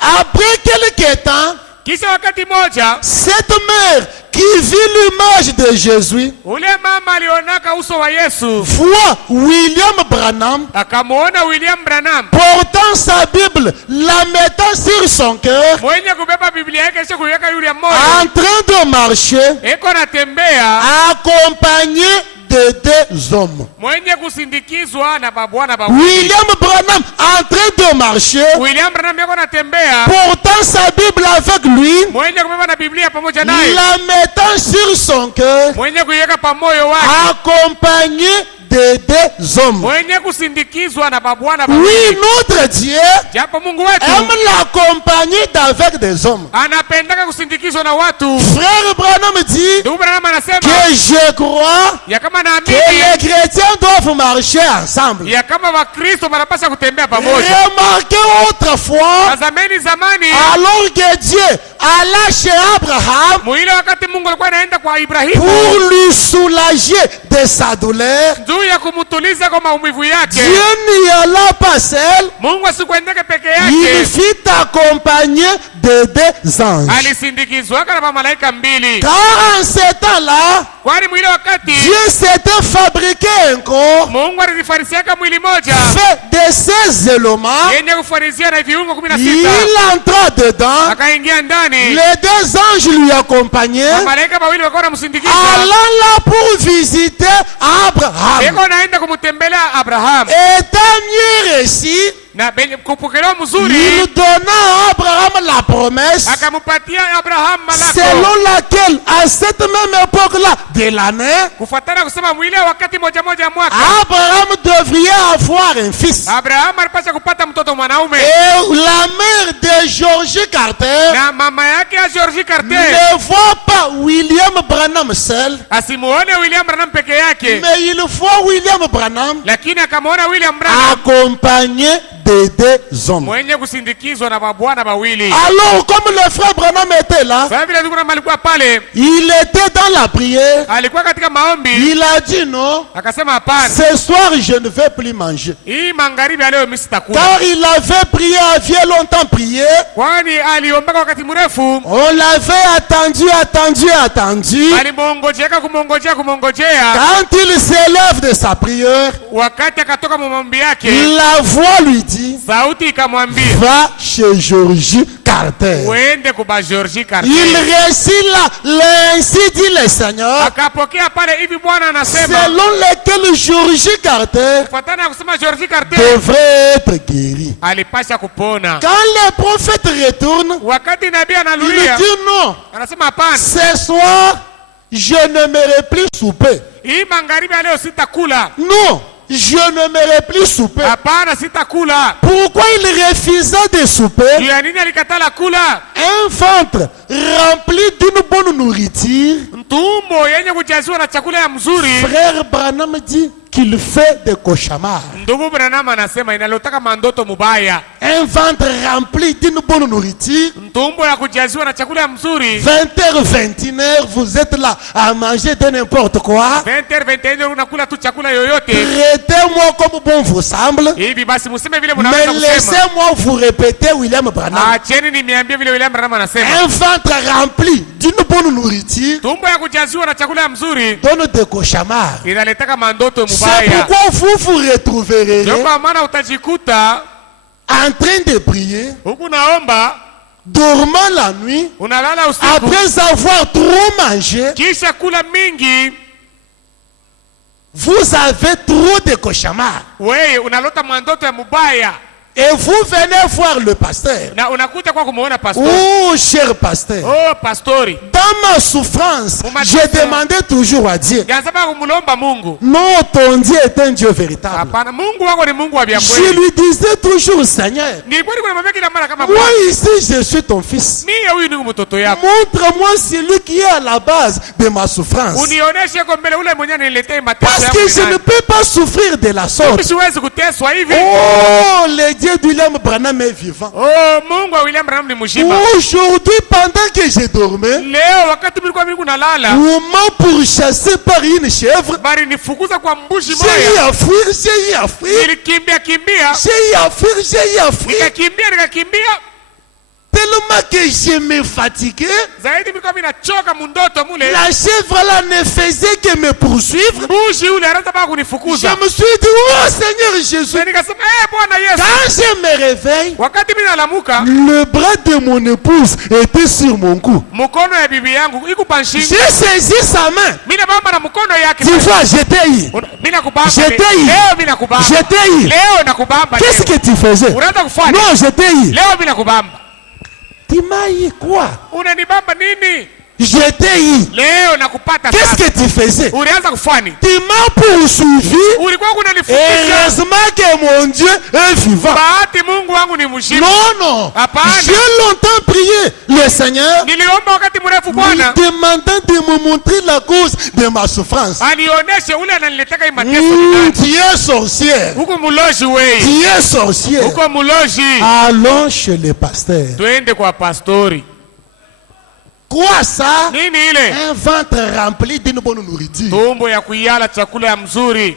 Après quelques temps, Kisha wakati moja cette mère qui vit l'image de Jésus ule mama alionaka uso wa Yesu, voit William Branham akamuona William Branham portant sa Bible, la mettant sur son cœur, mwenye kubeba Biblia yake kisha kuiweka yule en mmoja, train de marcher, eko natembea accompagné de deux hommes. mwenye kusindikizwa na babwana bawili. William Branham en train de marcher, William Branham yako natembea portant sa Bible avec lui, mwenye kubeba na Biblia pamoja naye, la mettant sur son cœur, mwenye kuiweka pamoyo wake, accompagné de deux hommes. mwenye kusindikizwa na babwana Oui, bawili. notre Dieu Japo Mungu wetu aime l'accompagner d'avec des hommes. anapendaka kusindikizwa na watu. Frère Branham dit Ndugu Branham anasema que je crois ya kama que naamini les chrétiens doivent marcher ensemble. ya kama Wakristo wanapaswa kutembea pamoja. Remarquez autrefois, Tazameni zamani, alors que Dieu alla chez Abraham muile wakati Mungu alikuwa anaenda kwa Ibrahimu pour lui soulager de sa douleur, juu ya kumutuliza kwa maumivu yake, Dieu n'y alla pas seul, Mungu asikuendeke peke il yake, fut accompagné de deux anges. alisindikizwaka na mamalaika mbili. Car en ce temps-là, Kwani mwile wakati Dieu s'était fabriqué un corps Mungu alizifarisiaka mwili moja fait de ces éléments. yenye kufarisia na viungo 16, Il entra dedans. akaingia ndani. Les deux anges lui accompagnaient, Mamalaika wawili wakawa wanamsindikiza, allant là pour visiter Abraham. eko naenda kumtembelea Abraham Étant mieux réussi, na kupokelewa il mzuri, donna à Abraham la promesse akamupatia Abraham malako selon laquelle, à cette même époque-là de l'année, kufuatana kusema mwile wakati moja moja ya mwaka Abraham devrait avoir un fils. Abraham alipaswa kupata mtoto mwanaume, Et la mère de George Carter na mama yake ya George Carter ne voit pas William Branham seul, asimuone William Branham peke yake, mais il voit William Branham lakini akamwona William Branham accompagné de deux hommes. mwenye kusindikizwa na babwana bawili. Alors, comme le frère Branham était là, Sasa vile ndugu Branham alikuwa pale, il était dans la prière, alikuwa katika maombi, il a dit non, akasema hapana, ce soir je ne vais plus manger. hii magharibi ya leo mimi sitakula, Car il avait prié, avait longtemps prié, kwani aliombaka wakati mrefu, on l'avait attendu. kumongojea. Quand il s'élève de sa prière, Wakati akatoka mu maombi yake, la voix lui dit, sauti ikamwambia va chez Georgie Carter. uende kuba George Carter. Il réussit là, ainsi dit le Seigneur, Akapokea pale hivi, Bwana anasema selon lequel Georgie Carter kufuatana na kusema George Carter devrait être guéri. alipasha kupona. Quand le prophète retourne, Wakati nabii il analulia, dit non, anasema hapana, ce soir, je n'aimerais plus souper. hii magharibi ya leo sitakula. Non, je n'aimerais plus souper. Hapana, sitakula. Pourquoi il refusa de Juu souper? ya nini alikatala kula? Un ventre rempli d'une bonne nourriture. Tumbo yenye kujaziwa na chakula ya mzuri. Frère Branham dit, qui qu'il fait des cauchemars. Ndugu Branham anasema inalotaka mandoto mubaya. Un ventre rempli d'une bonne nourriture. Tumbo ya kujaziwa na chakula mzuri. 20h, 21h, vous êtes là à manger de n'importe quoi. 20h, 21h unakula tu chakula yoyote. Traitez-moi comme bon vous semble. Hivi basi museme vile Mais mnaweza kusema. laissez-moi vous répéter William Branham. Acheni nimeambia vile William Branham anasema. Un ventre rempli d'une bonne nourriture Tumbo ya kujaziwa na chakula mzuri donne des cauchemars. inaletaka mandoto C'est mubaya. pourquoi vous vous retrouverez Ndio kwa maana utajikuta en train de prier, huku naomba, dormant la nuit, unalala usiku, après avoir trop mangé, kisha kula mingi, vous avez trop de cauchemars. wewe unalota mandoto ya mubaya Et vous venez voir le pasteur. na unakuja kwa kumuona pastor. Oh, cher pasteur. Oh, pastori. Dans ma souffrance, je demandais toujours à Dieu. Yanasema kumulomba Mungu. Non, ton Dieu est un Dieu véritable. Hapana, Mungu wako ni Mungu wa vya Je kweli. lui disais toujours, Seigneur, Ni kweli kuna mambo kila mara kama moi Bwana. ici, je suis ton fils. Mimi huyu ni mtoto yako. Montre-moi celui qui est à la base de ma souffrance. Unionyeshe kwa mbele ule mwenye niletee mateso Parce yangu. que je ne peux pas souffrir de la sorte. Siwezi kuteswa hivi. Oh, le Dieu du William Branham est vivant. Oh, Mungu wa William Branham ni mzima. Aujourd'hui, pendant que je dormais, Leo wakati mlikuwa nalala, on m'a pourchassé par une chèvre. bari nifukuza kwa mbushi J'ai eu moja. à fuir, j'ai eu à fuir. Nilikimbia, J'ai eu à fuir, j'ai eu à fuir. nikakimbia. Tellement que je me fatiguais, Zaidi mlikuwa nachoka mundoto mule. la chèvre là ne faisait que me poursuivre. Mbushi ule anaanza baka Je kunifukuza. me suis dit, oh Seigneur Jésus, Na nikasema, Bwana Yesu. quand je me réveille, Wakati mimi nalamuka, le bras de mon épouse était sur mon cou. mkono ya bibi yangu iko panshingo. J'ai saisi sa main. Mimi nabamba na mkono yake. Tu vois, j'étais eu. Mimi nakubamba. J'étais eu. Leo mimi nakubamba. J'étais eu. Leo nakubamba. Qu'est-ce que tu faisais? Unaanza kufanya? Non, j'étais eu. Leo mimi nakubamba. Tu m'as eu quoi? Unanibamba nini? J'étais eu. Leo nakupata Qu'est-ce sasa. que tu faisais? Ulianza kufanya? Tu m'as poursuivi. Ulikuwa kunanifukuza. Heureusement que mon Dieu est vivant. Bahati Mungu wangu ni mshindi. Non, non. Hapana. J'ai longtemps prié le Seigneur, Niliomba wakati mrefu lui Bwana demandant de me montrer la cause de ma souffrance. anionyeshe ule ananiletaka hii mateso ni nani. Tu es sorcière. Huko muloji wewe. Tu es sorcière. Huko muloji. Allons chez le pasteur. Twende kwa pastori. Quoi ça? Nini ile? Un ventre rempli d'une bonne nourriture Tumbo ya kuiala chakula ya mzuri.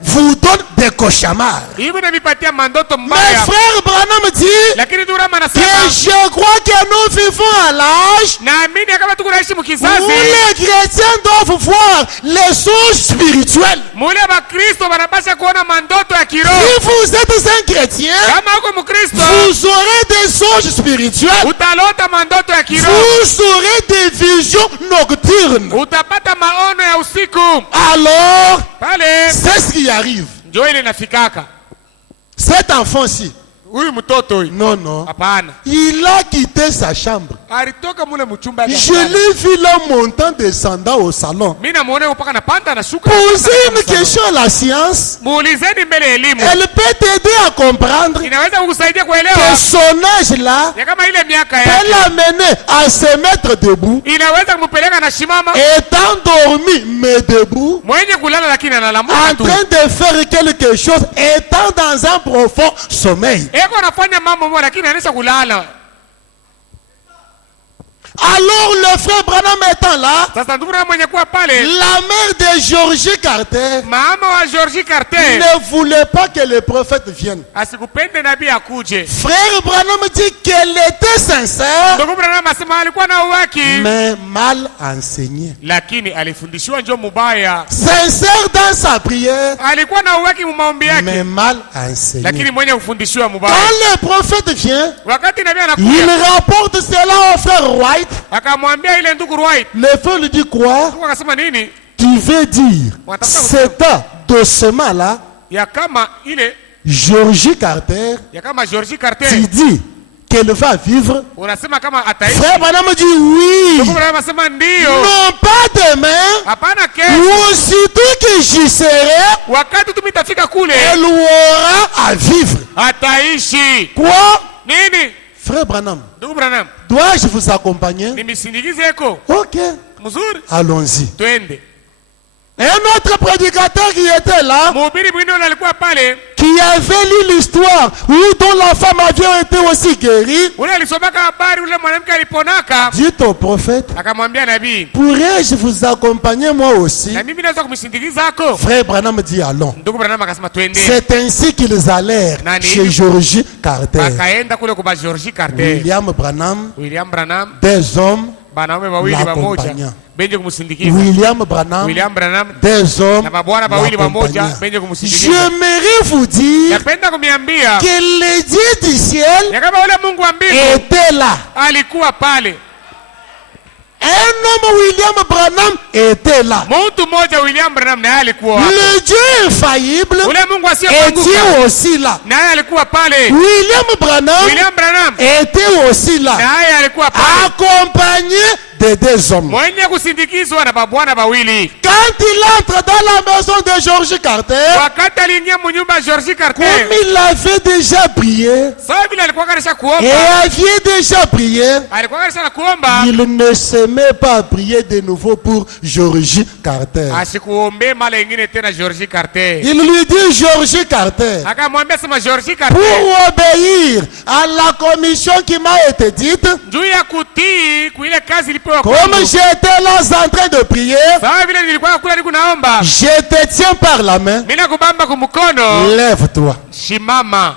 vous donne des cauchemars. Hivi navipatia mandoto Mes mbaya. frères Branham dit Lakini Durama que anasema je crois que nous vivons à l'âge naamini kama tuko naishi où mkizazi les chrétiens doivent voir les choses spirituelles. mule bakristo wanapasha kuona mandoto ya Si kiroho. vous êtes un chrétien, Kama uko mkristo vous aurez des songes spirituels. utalota mandoto ya kiroho. Vous aurez des visions nocturnes. Utapata maono ya usiku. Alors, Pale c'est ce qui arrive. ndio ile nafikaka. Cet enfant-ci, Huyu mtoto huyu. non, non, Hapana. il a quitté sa chambre. Alitoka mule mchumba yake. Je l'ai vu là montant, descendant au salon. Mimi namuona mpaka napanda na shuka. Poser une question à la science, Muulizeni mbele elimu. elle peut t'aider à comprendre Inaweza kukusaidia que kuelewa son âge là ya kama ile miaka peut yake l'amener à se mettre debout, inaweza kumpeleka na shimama étant dormi mais debout, mwenye kulala lakini analamuka en tu. train de faire quelque chose, étant dans un profond sommeil. Eko anafanya mambo moja lakini anaisha kulala. Alors le frère Branham étant là, Sasa ndugu na mwenye kuwa pale, la mère de Georgie Carter mama wa Georgie Carter ne voulait pas que le prophète vienne. asikupende nabii akuje. Frère Branham dit qu'elle était sincère, Ndugu Branham asema alikuwa na uwaki mais mal enseignée. lakini alifundishiwa njoo mubaya. Sincère dans sa prière, Alikuwa na uwaki mu maombi mais yake mal enseignée. lakini mwenye kufundishiwa mubaya. Quand le prophète vient, Wakati nabii il anakuja rapporte cela au frère White. akamwambia ile ndugu Wright, Le frère lui dit quoi? ndugu akasema nini? Tu veux dire, cet adossement là, Ya kama ile Georgie Carter, ya kama Georgie Carter tu dis qu'elle va vivre. unasema kama ataishi. Frère Branham dit oui. Ndugu Branham asema ndio. Non pas demain, Hapana kesho. aussitôt que j'y serai, Wakati tumitafika kule elle aura à vivre. ataishi. Quoi? Nini? Frère Branham, Ndugu Branham, dois-je vous accompagner? nimisindikize eko Ok, mzuri, allons-y. twende. Un autre prédicateur qui était là, Mhubiri mwingine yule alikuwa pale, qui avait lu l'histoire dont la femme avait été aussi guérie, ule alisomaka habari, ule mwanamke aliponaka, dit au prophète, akamwambia nabii, pourrais-je vous accompagner moi aussi? na mimi naweza kumsindikiza hako? Frère Branham dit allons. Ndugu Branham akasema twende. C'est ainsi qu'ils allèrent Nani? chez Georgie Carter. Akaenda kule kwa Georgie Carter. William Branham, William Branham, des hommes, wanaume wawili pamoja l'accompagnant. benje kumsindikiza. William Branham, William Branham des hommes, na mabwana wawili pamoja l'accompagnant. benje kumsindikiza. J'aimerais vous dire Napenda kumiambia que les dieux du ciel ya kama ule Mungu wa mbingu étaient là. alikuwa pale. Un homme, William Branham, était là. Mtu mmoja William Branham naye alikuwa hapo. Le Dieu infaillible Ule Mungu asiyeanguka était aussi là. naye alikuwa pale. William Branham William Branham était aussi là, naye alikuwa pale, accompagné de deux hommes. mwenye kusindikizwa na babwana bawili. Quand il entre dans la maison de George Carter, Wakati aliingia munyumba ya George Carter, comme il avait déjà prié sawa vile alikuwa kanisha et kuomba, avait déjà prié, alikuwa kanisha na kuomba, il ne se met pas à prier de nouveau pour George Carter. asikuombe mara ingine tena George Carter. Il lui dit, George Carter, Akamwambia sema George pour Carter, obéir à la commission qui m'a été dite, juu ya kutii kuile kazi ilipewa comme kwangu, j'étais là en train de prier, sawa vile nilikuwa kula niko naomba, je te tiens par la main, mimi nakubamba kumkono, lève-toi. shimama.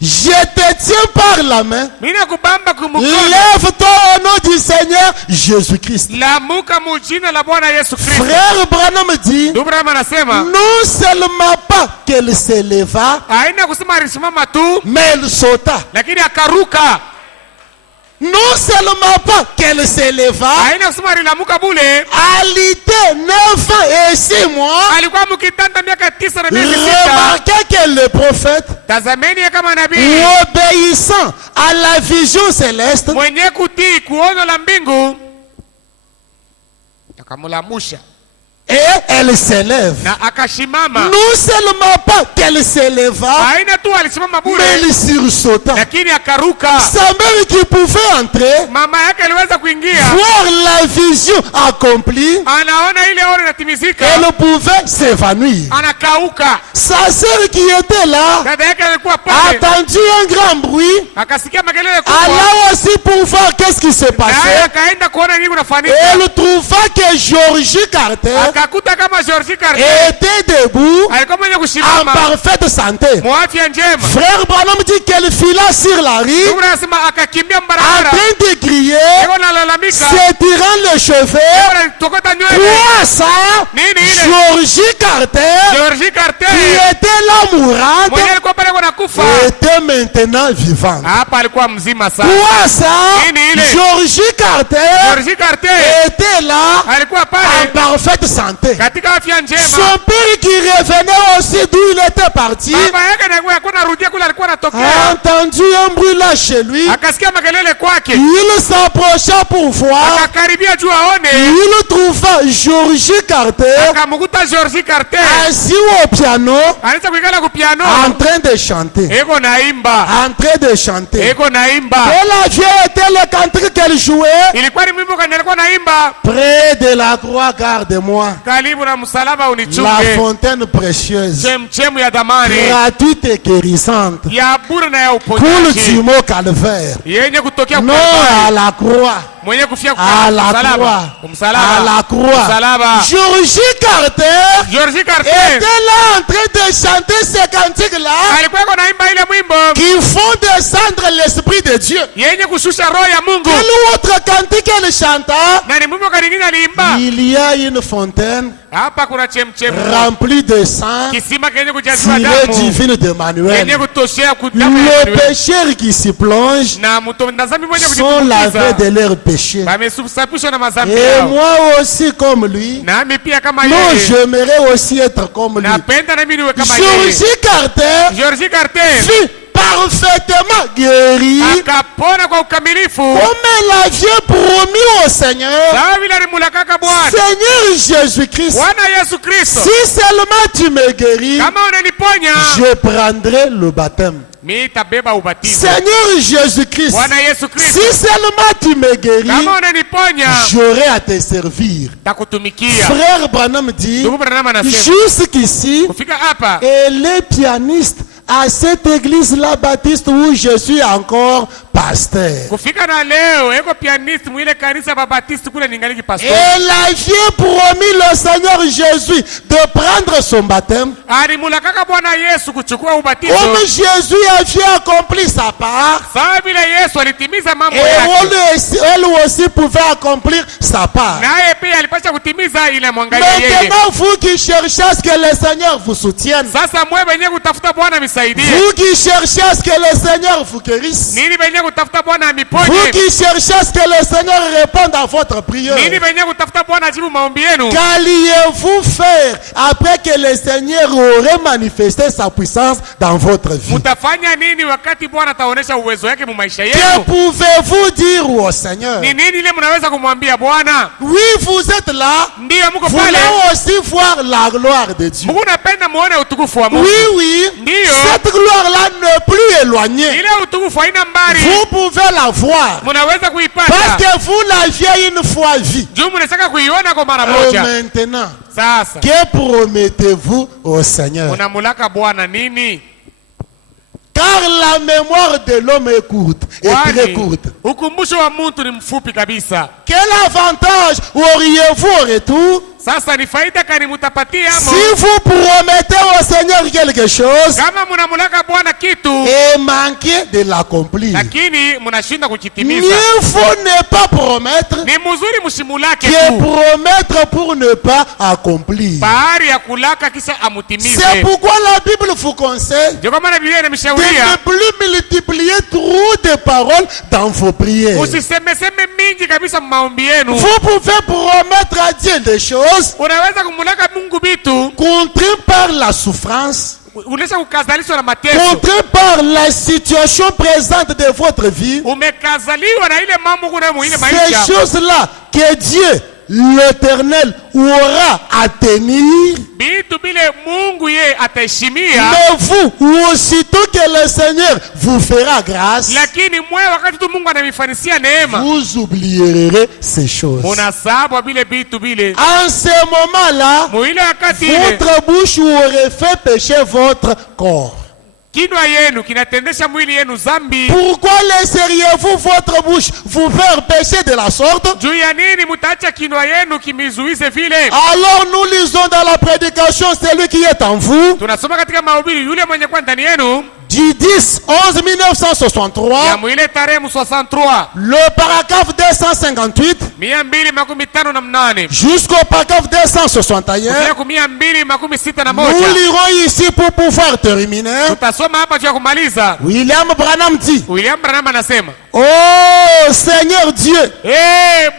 Je te tiens par la main, Mimi nakubamba kumkono, lève-toi au nom du Seigneur Jésus-Christ. lamuka mujina la Bwana Yesu Kristo. Frère Branham dit, Ndugu Branham anasema non seulement pas qu'elle se leva, haina kusema alisimama tu, mais elle sauta. lakini akaruka. Non seulement pas qu'elle se leva, Haina kusema alilamuka bule, alité 9 ans et 6 mois, alikuwa mkitanda miaka 9 na miezi 6. remarquez que le prophète, Tazameni ya kama nabii obéissant à la vision céleste, mwenye kutii kuono la mbingu, akamulamusha et elle s'élève. na akashimama. Non seulement pas qu'elle se leva, Haina tu alisimama mais bule, elle sursauta. lakini akaruka. Sa mère qui pouvait entrer, Mama yake aliweza kuingia, voir la vision accomplie, anaona ile ono inatimizika, elle pouvait s'évanouir. anakauka. Sa sœur qui était là Dada yake alikuwa a pale, entendu un grand bruit, akasikia makelele kubwa, alla aussi pour voir qu'est-ce qui se naye passait. akaenda kuona nini kunafanyika. Elle trouva que Georgie Carter Akakuta kama George Carter était debout alikuwa mwenye en kusimama parfaite santé. mwafya njema. Frère Branham dit qu'elle fila sur la rue Ndugu anasema akakimbia en mbarabara, train de crier, iko nalalamika, s'étirant les cheveux. iko natokota nywele. Quoi ça? Nini ile? Georgie Carter, George Carter qui était là mourante, mwenye alikuwa pale kwa kufa, était maintenant vivante. hapa alikuwa mzima sana. Quoi ça? Nini ile? Georgie Carter George Carter était là alikuwa en pale parfaite santé. katika afya njema. Son père qui revenait aussi d'où il était parti Baba yake na alikuwa anarudia kule alikuwa a anatokea, entendu un bruit là chez lui. akasikia makelele kwake, Il s'approcha pour voir. akakaribia juu aone, Il trouva Georgie Carter akamkuta George Carter assis au piano anaweza kuikala ku piano, en train de chanter. eko naimba, En train de chanter. eko naimba. Quel avion était le cantique qu'elle jouait? Ilikuwa ni mwimbo kani alikuwa naimba, Près de la croix, garde-moi. karibu na msalaba La unichunge, fontaine précieuse, chemchemu ya dhamani gratuite et guérissante. ya bure na ya Coule du uponyaji mot calvaire. yenye kutokea Non kwa à la croix. mwenye kufia À la croix. À la croix. msalaba. Georgie Carter George Carter était là en train de chanter ces cantiques-là alikuwa iko naimba ile mwimbo qui font descendre l'Esprit de Dieu. yenye kushusha roho ya Mungu. Quel autre cantique elle chanta? Na ni mwimbo kaningine aliimba, Il y a une fontaine hapa kuna chemchemu, remplie de sang, kisima kenye kujaziwa filet damu divine yenye d'Emmanuel. kutoshea kudamu ya Les Emmanuel. pécheurs qui s'y plongent Na mtazami mwenye sont lavés kujifunza de leurs péchés. wamesafishwa na madhambi Et yao. moi aussi comme lui, Nami pia kama non, yeye j'aimerais aussi être comme lui. napenda nami niwe kama yeye. Georgie Carter George Carter fut parfaitement guéri, akapona kwa ukamilifu, comme l'aviez promis au Seigneur, sawa vile alimulakaka Bwana. Seigneur Jésus-Christ, Bwana Yesu Kristo, si seulement tu me guéris, kama unaniponya je prendrai le baptême. mimi nitabeba ubatizo. Seigneur Jésus-Christ, Bwana Yesu Kristo, si seulement tu me guéris, kama unaniponya j'aurai à te servir. takutumikia. Frère Branham dit, Ndugu Branham anasema jusqu'ici, kufika hapa elle est pianiste à cette église-là baptiste où je suis encore pasteur. kufika na leo eko pianist mwile kanisa babatisti kule ningali pastor. Elle avait promis le Seigneur Jésus de prendre son baptême. Alimulakaka Bwana Yesu kuchukua ubatizo. Comme Jésus avait accompli sa part, Sawa vile Yesu alitimiza mambo et yake, elle aussi pouvait accomplir sa part. naye pia alipaswa kutimiza ile mwangalia yeye. Maintenant, vous qui cherchez à ce que le Seigneur vous soutienne, Sasa mwe benye kutafuta Bwana misaidie. vous qui cherchez à ce que le Seigneur vous guérisse, Nini benye kutafuta Bwana vous amiponye. qui cherchez à ce que le Seigneur réponde à votre prière, Nini benye kutafuta Bwana ajibu maombi yenu. qu'alliez-vous faire après que le Seigneur aurait manifesté sa puissance dans votre vie? Mutafanya nini wakati Bwana ataonesha uwezo wake mu maisha Que yenu? pouvez-vous dire au Seigneur? Ni nini ile mnaweza kumwambia Bwana? Oui, vous êtes là. Ndiyo mko Vous pale. voulez aussi voir la gloire de Dieu. Mungu napenda muone utukufu wa Mungu. Oui, oui. Ndiyo. Cette gloire-là n'est plus éloignée. Ile utukufu haina mbali. Vous pouvez la voir. Munaweza Parce kuipata. que vous l'aviez une fois vue. Juu mnataka kuiona kwa mara Et moja. maintenant, Sasa que promettez-vous au Seigneur? unamulaka Bwana nini? Car la mémoire de l'homme est courte, et très Kwani courte. ukumbusho wa mtu ni mfupi kabisa. Quel avantage auriez-vous au retour Sasa ni faida gani mutapatia si amo? vous promettez au Seigneur quelque chose Kama munamulaka Bwana kitu et manquez de l'accomplir? lakini munashinda kukitimiza. Mieux vaut ne pas promettre Ni mzuri mshimulake que tu. promettre pour ne pas accomplir. Bahari ya kulaka kisha C'est amutimize. pourquoi la Bible vous conseille Ndio kwa maana Biblia de inamshauria ne plus multiplier trop de paroles dans vos prières. usisemeseme mingi kabisa maombi yenu. Vous pouvez promettre à Dieu des choses Unaweza kumulaka Mungu bitu contraints par la souffrance, unaweza kukazalishwa na mateso. contraints par la situation présente de votre vie. Umekazaliwa na ile mambo kuna muile Ces maisha. choses-là que Dieu, l'Éternel, aura à tenir. Bitu bile Mungu ye ataheshimia. Mais vous, aussitôt que le Seigneur vous fera grâce, Lakini mwe wakati tu Mungu anamifanisia neema, vous oublierez ces choses. munasahau bile bitu bile. En ce moment-là, Muile wakati ile votre bouche aurait fait pécher votre corps. kinwa yenu kinatendesha mwili yenu zambi. Pourquoi laisseriez-vous votre bouche vous faire pécher de la sorte? Juu ya nini mutaacha kinwa yenu kimizuize vile? Alors nous lisons dans la prédication celui qui est en vous, Tunasoma katika mahubiri yule mwenye kwa ndani yenu du 10-11 1963, ya mwile tarehe 63 le paragraphe 258 258 jusqu'au paragraphe 261. kufika ku 261. Nous lirons ici pour pouvoir terminer. Tutasoma hapa juu ya kumaliza. William Branham dit, William Branham anasema, oh Seigneur Dieu,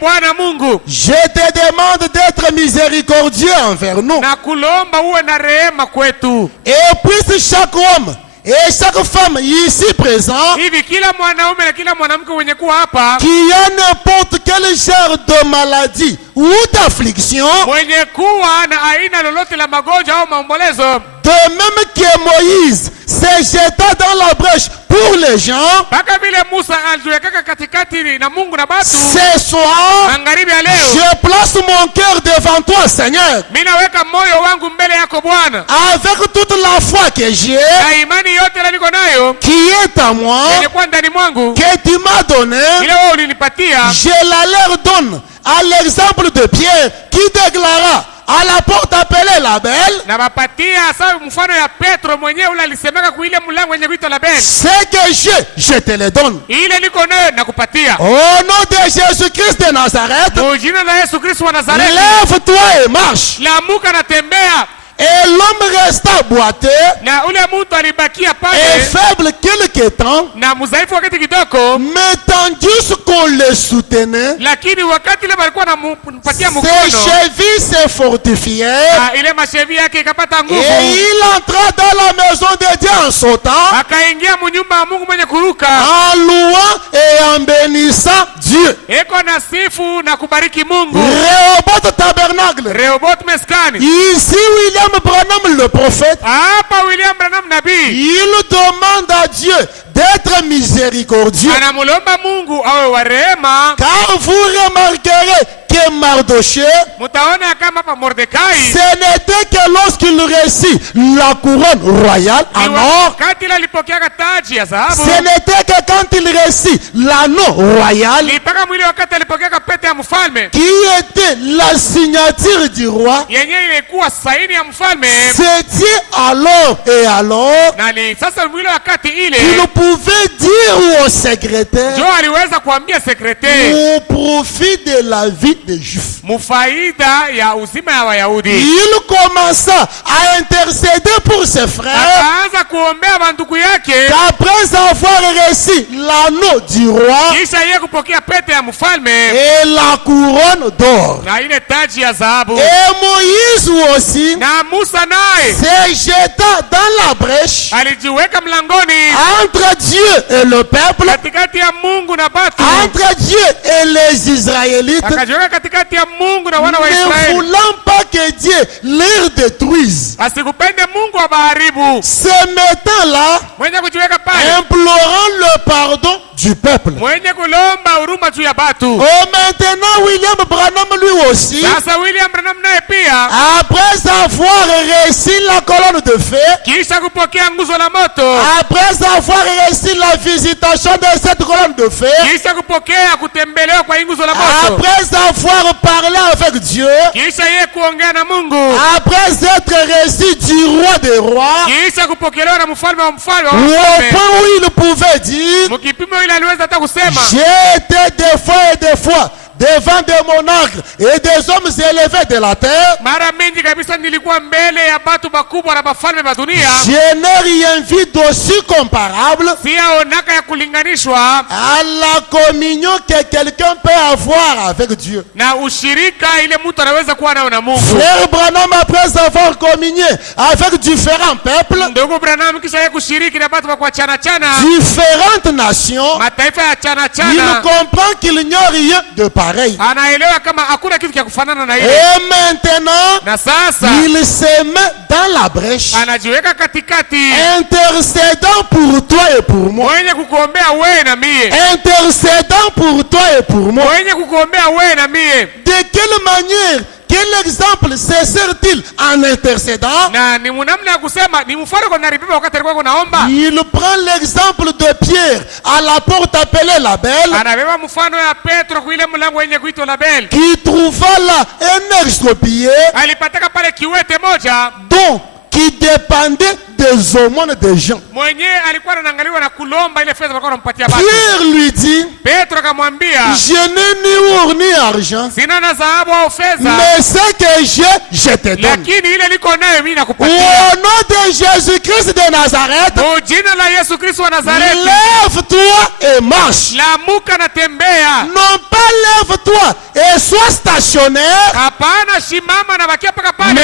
Bwana Mungu, je te demande d'être miséricordieux envers nous. na kulomba uwe na rehema kwetu. Et puisse chaque homme et chaque femme ici présent Hivi kila mwanaume na kila mwanamke wenye kuwa hapa qui a n'importe quel genre de maladie ou d'affliction, mwenye kuwa na aina lolote la magonjwa au maombolezo, de même que Moïse s'est jeté dans la brèche pour les gens, mpaka vile Musa aliwekaka katikati na Mungu na batu. ce soir, Magharibi ya leo je place mon cœur devant toi, Seigneur, mimi naweka moyo wangu mbele yako Bwana, avec toute la foi que j'ai, na imani yote ile niko nayo qui est à moi, yenye kuwa ndani mwangu, que tu m'as donné, ile wewe ulinipatia. je la leur donne à l'exemple de Pierre qui déclara à la porte appelée la Belle, Na bapatia sawa mfano ya Petro mwenyewe ule alisemeka ku ile mlango wenye kuitwa la Belle. ce que j'ai, je te le donne. Ile niko nayo nakupatia. Au nom de Jésus-Christ de Nazareth, Kwa jina la Yesu Kristo wa Nazareti, lève-toi et marche. lamuka na tembea. Et l'homme resta boiteux na ule mtu alibakia et pale faible quelque temps, na mzaifu wakati kidogo, mais tandis qu'on le soutenait, lakini wakati ile walikuwa wanampatia ses mkono, chevilles se fortifièrent ile mashevi yake ikapata et nguvu, il entra dans la maison de Dieu en sautant, akaingia mnyumba wa Mungu mwenye kuruka, en louant et en bénissant Dieu. eko na sifu na kubariki Mungu. Rehoboth tabernacle. Rehoboth meskani. Ici, William Branham, le prophète, Hapa William Branham nabii il demande à Dieu d'être miséricordieux. anamulomba Mungu awe wa rehema. Car vous remarquerez que Mardochée, Mutaona kama hapa Mordekai ce n'était que lorsqu'il reçut la couronne royale en or, wakati ile alipokea taji ya dhahabu, ce n'était que quand il reçut l'anneau royal, ni mpaka mwili wakati alipokea pete ya mfalme qui était la signature du roi, yenye ilikuwa saini ya mfalme, c'était alors et alors na ni sasa mwili wakati ile qu'il pouvait dire au secrétaire, jo aliweza kuambia sekretari au profit de la vie des Juifs. mufaida ya uzima ya Wayahudi. Il commença à intercéder pour ses frères Akaanza kuombea bandugu yake qu'après avoir reçu l'anneau du roi kisha yeye kupokea pete ya mfalme et la couronne d'or. na ile taji ya dhahabu. Et Moïse aussi Na Musa naye se jeta dans la brèche alijiweka mlangoni entre Dieu et le peuple, katikati ya Mungu na batu, entre Dieu et les Israélites, akajiweka katikati ya Mungu na wana wa ne Israeli, voulant pas que Dieu les détruise. asikupende Mungu abaharibu, Se mettant là, mwenye kujiweka pale, implorant le pardon du peuple. mwenye kulomba huruma juu ya batu. Oh, maintenant, William Branham lui aussi, Sasa William Branham naye pia après avoir reçu la colonne de feu, kisha kupokea nguzo la moto, après avoir reçu la visitation de cette colonne de feu, kisha kupokea kutembelewa kwa nguzo la moto, après avoir parlé avec Dieu, kisha yeye kuongea na Mungu, après être reçu du roi des rois, kisha kupokelewa na mfalme wa mfalme wa au wafalme, point où il pouvait dire, mkipimo ile aliweza hata kusema j'ai été des fois et des fois devant des monarques et des hommes élevés de la terre, mara mingi kabisa nilikuwa mbele ya batu bakubwa na bafalme ba dunia, je n'ai rien vu d'aussi comparable siyaonaka ya kulinganishwa à la communion que quelqu'un peut avoir avec Dieu. na ushirika ile mtu anaweza kuwa nayo na Mungu. Frère Branham, après avoir communié avec différents peuples, Ndugu Branham kisha yeye kushiriki na batu kwa chana chana, différentes nations, mataifa ya chana il chana, comprend qu'il n'y a rien de pareil. anaelewa kama hakuna kitu cha kufanana na ile, Et maintenant, na sasa il se met dans la brèche, anajiweka katikati, intercédant pour toi et pour moi. mwenye kukuombea wewe na mie, Intercédant pour toi et pour moi. mwenye kukuombea wewe na mie. De quelle manière, quel exemple se sert-il en intercédant? Na ni munamna ya kusema ni mfano kwa naribiba wakati alikuwa kunaomba, Il prend l'exemple de Pierre à la porte appelée la Belle, anabeba mfano ya Petro kwa ile mlango wenye kuitwa Label, qui trouva là un extropié alipataka pale kiwete moja dont qui dépendait des aumônes des gens. mwenye alikuwa anaangaliwa na kulomba ile fedha walikuwa wanampatia batu. Pierre lui dit, Petro akamwambia, je n'ai ni or ni argent, sina na dhahabu au fedha, mais ce que j'ai, je te donne. lakini ile niko nayo mimi Au nakupatia. nom de Jésus-Christ de Nazareth, Kwa jina la Yesu Kristo wa Nazareti, lève-toi et marche. lamuka na tembea. Non pas lève-toi et sois stationnaire, Hapana, shimama na bakia paka pale, mais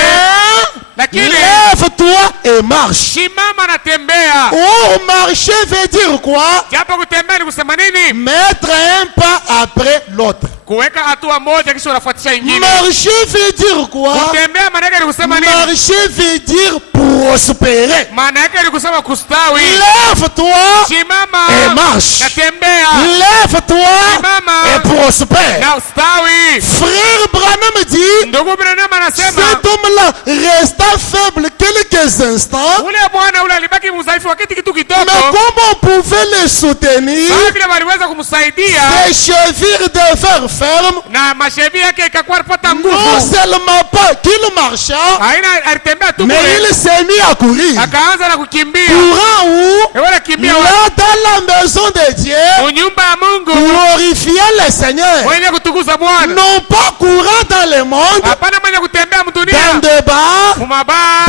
lakini lève-toi et marche. shimama na tembea. Or, marcher veut dire quoi? Japo kutembea ni kusema nini? Mettre un pas après l'autre. Kuweka hatua moja kisha unafuatisha ingine. Marcher veut dire quoi? Kutembea maana yake ni kusema nini? Marcher veut dire prospérer. Maana yake ni kusema kustawi. Lève-toi Shimama et marche. na tembea Lève-toi Simama et prospère. na ustawi. Frère Branham dit, Ndugu Branham anasema cet homme-là resta faible quelques instants, ule bwana ule alibaki mdhaifu wakati kitu mais kidogo, comme on pouvait le soutenir, bali vile waliweza kumsaidia ses chevilles devinrent fermes, na mashevi yake ikakuwa alipata non nguvu. seulement pas qu'il marcha, Haina alitembea tu mais bure, il s'est mis à courir. akaanza na kukimbia. Courant où? Ewe kimbia Là dans la maison de Dieu, nyumba ya Mungu, glorifiant le Seigneur. mwenye kutukuza Bwana. Non pas courant dans le monde, Hapana mwenye kutembea dans mdunia, des bars, mumabaa,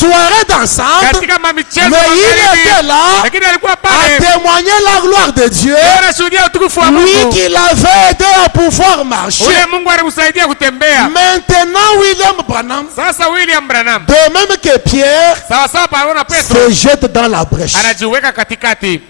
soirée dansante, katika mamichezo mais il magharibi, était là lakini alikuwa à pale témoigner la gloire de Dieu. anashuhudia utukufu wa Lui Mungu. qui l'avait aidé à pouvoir marcher. Ule Mungu alimsaidia kutembea. Maintenant, William Branham, Sasa William Branham de même que Pierre, sawa sawa Paulo na Petro se jette dans la brèche. anajiweka katikati,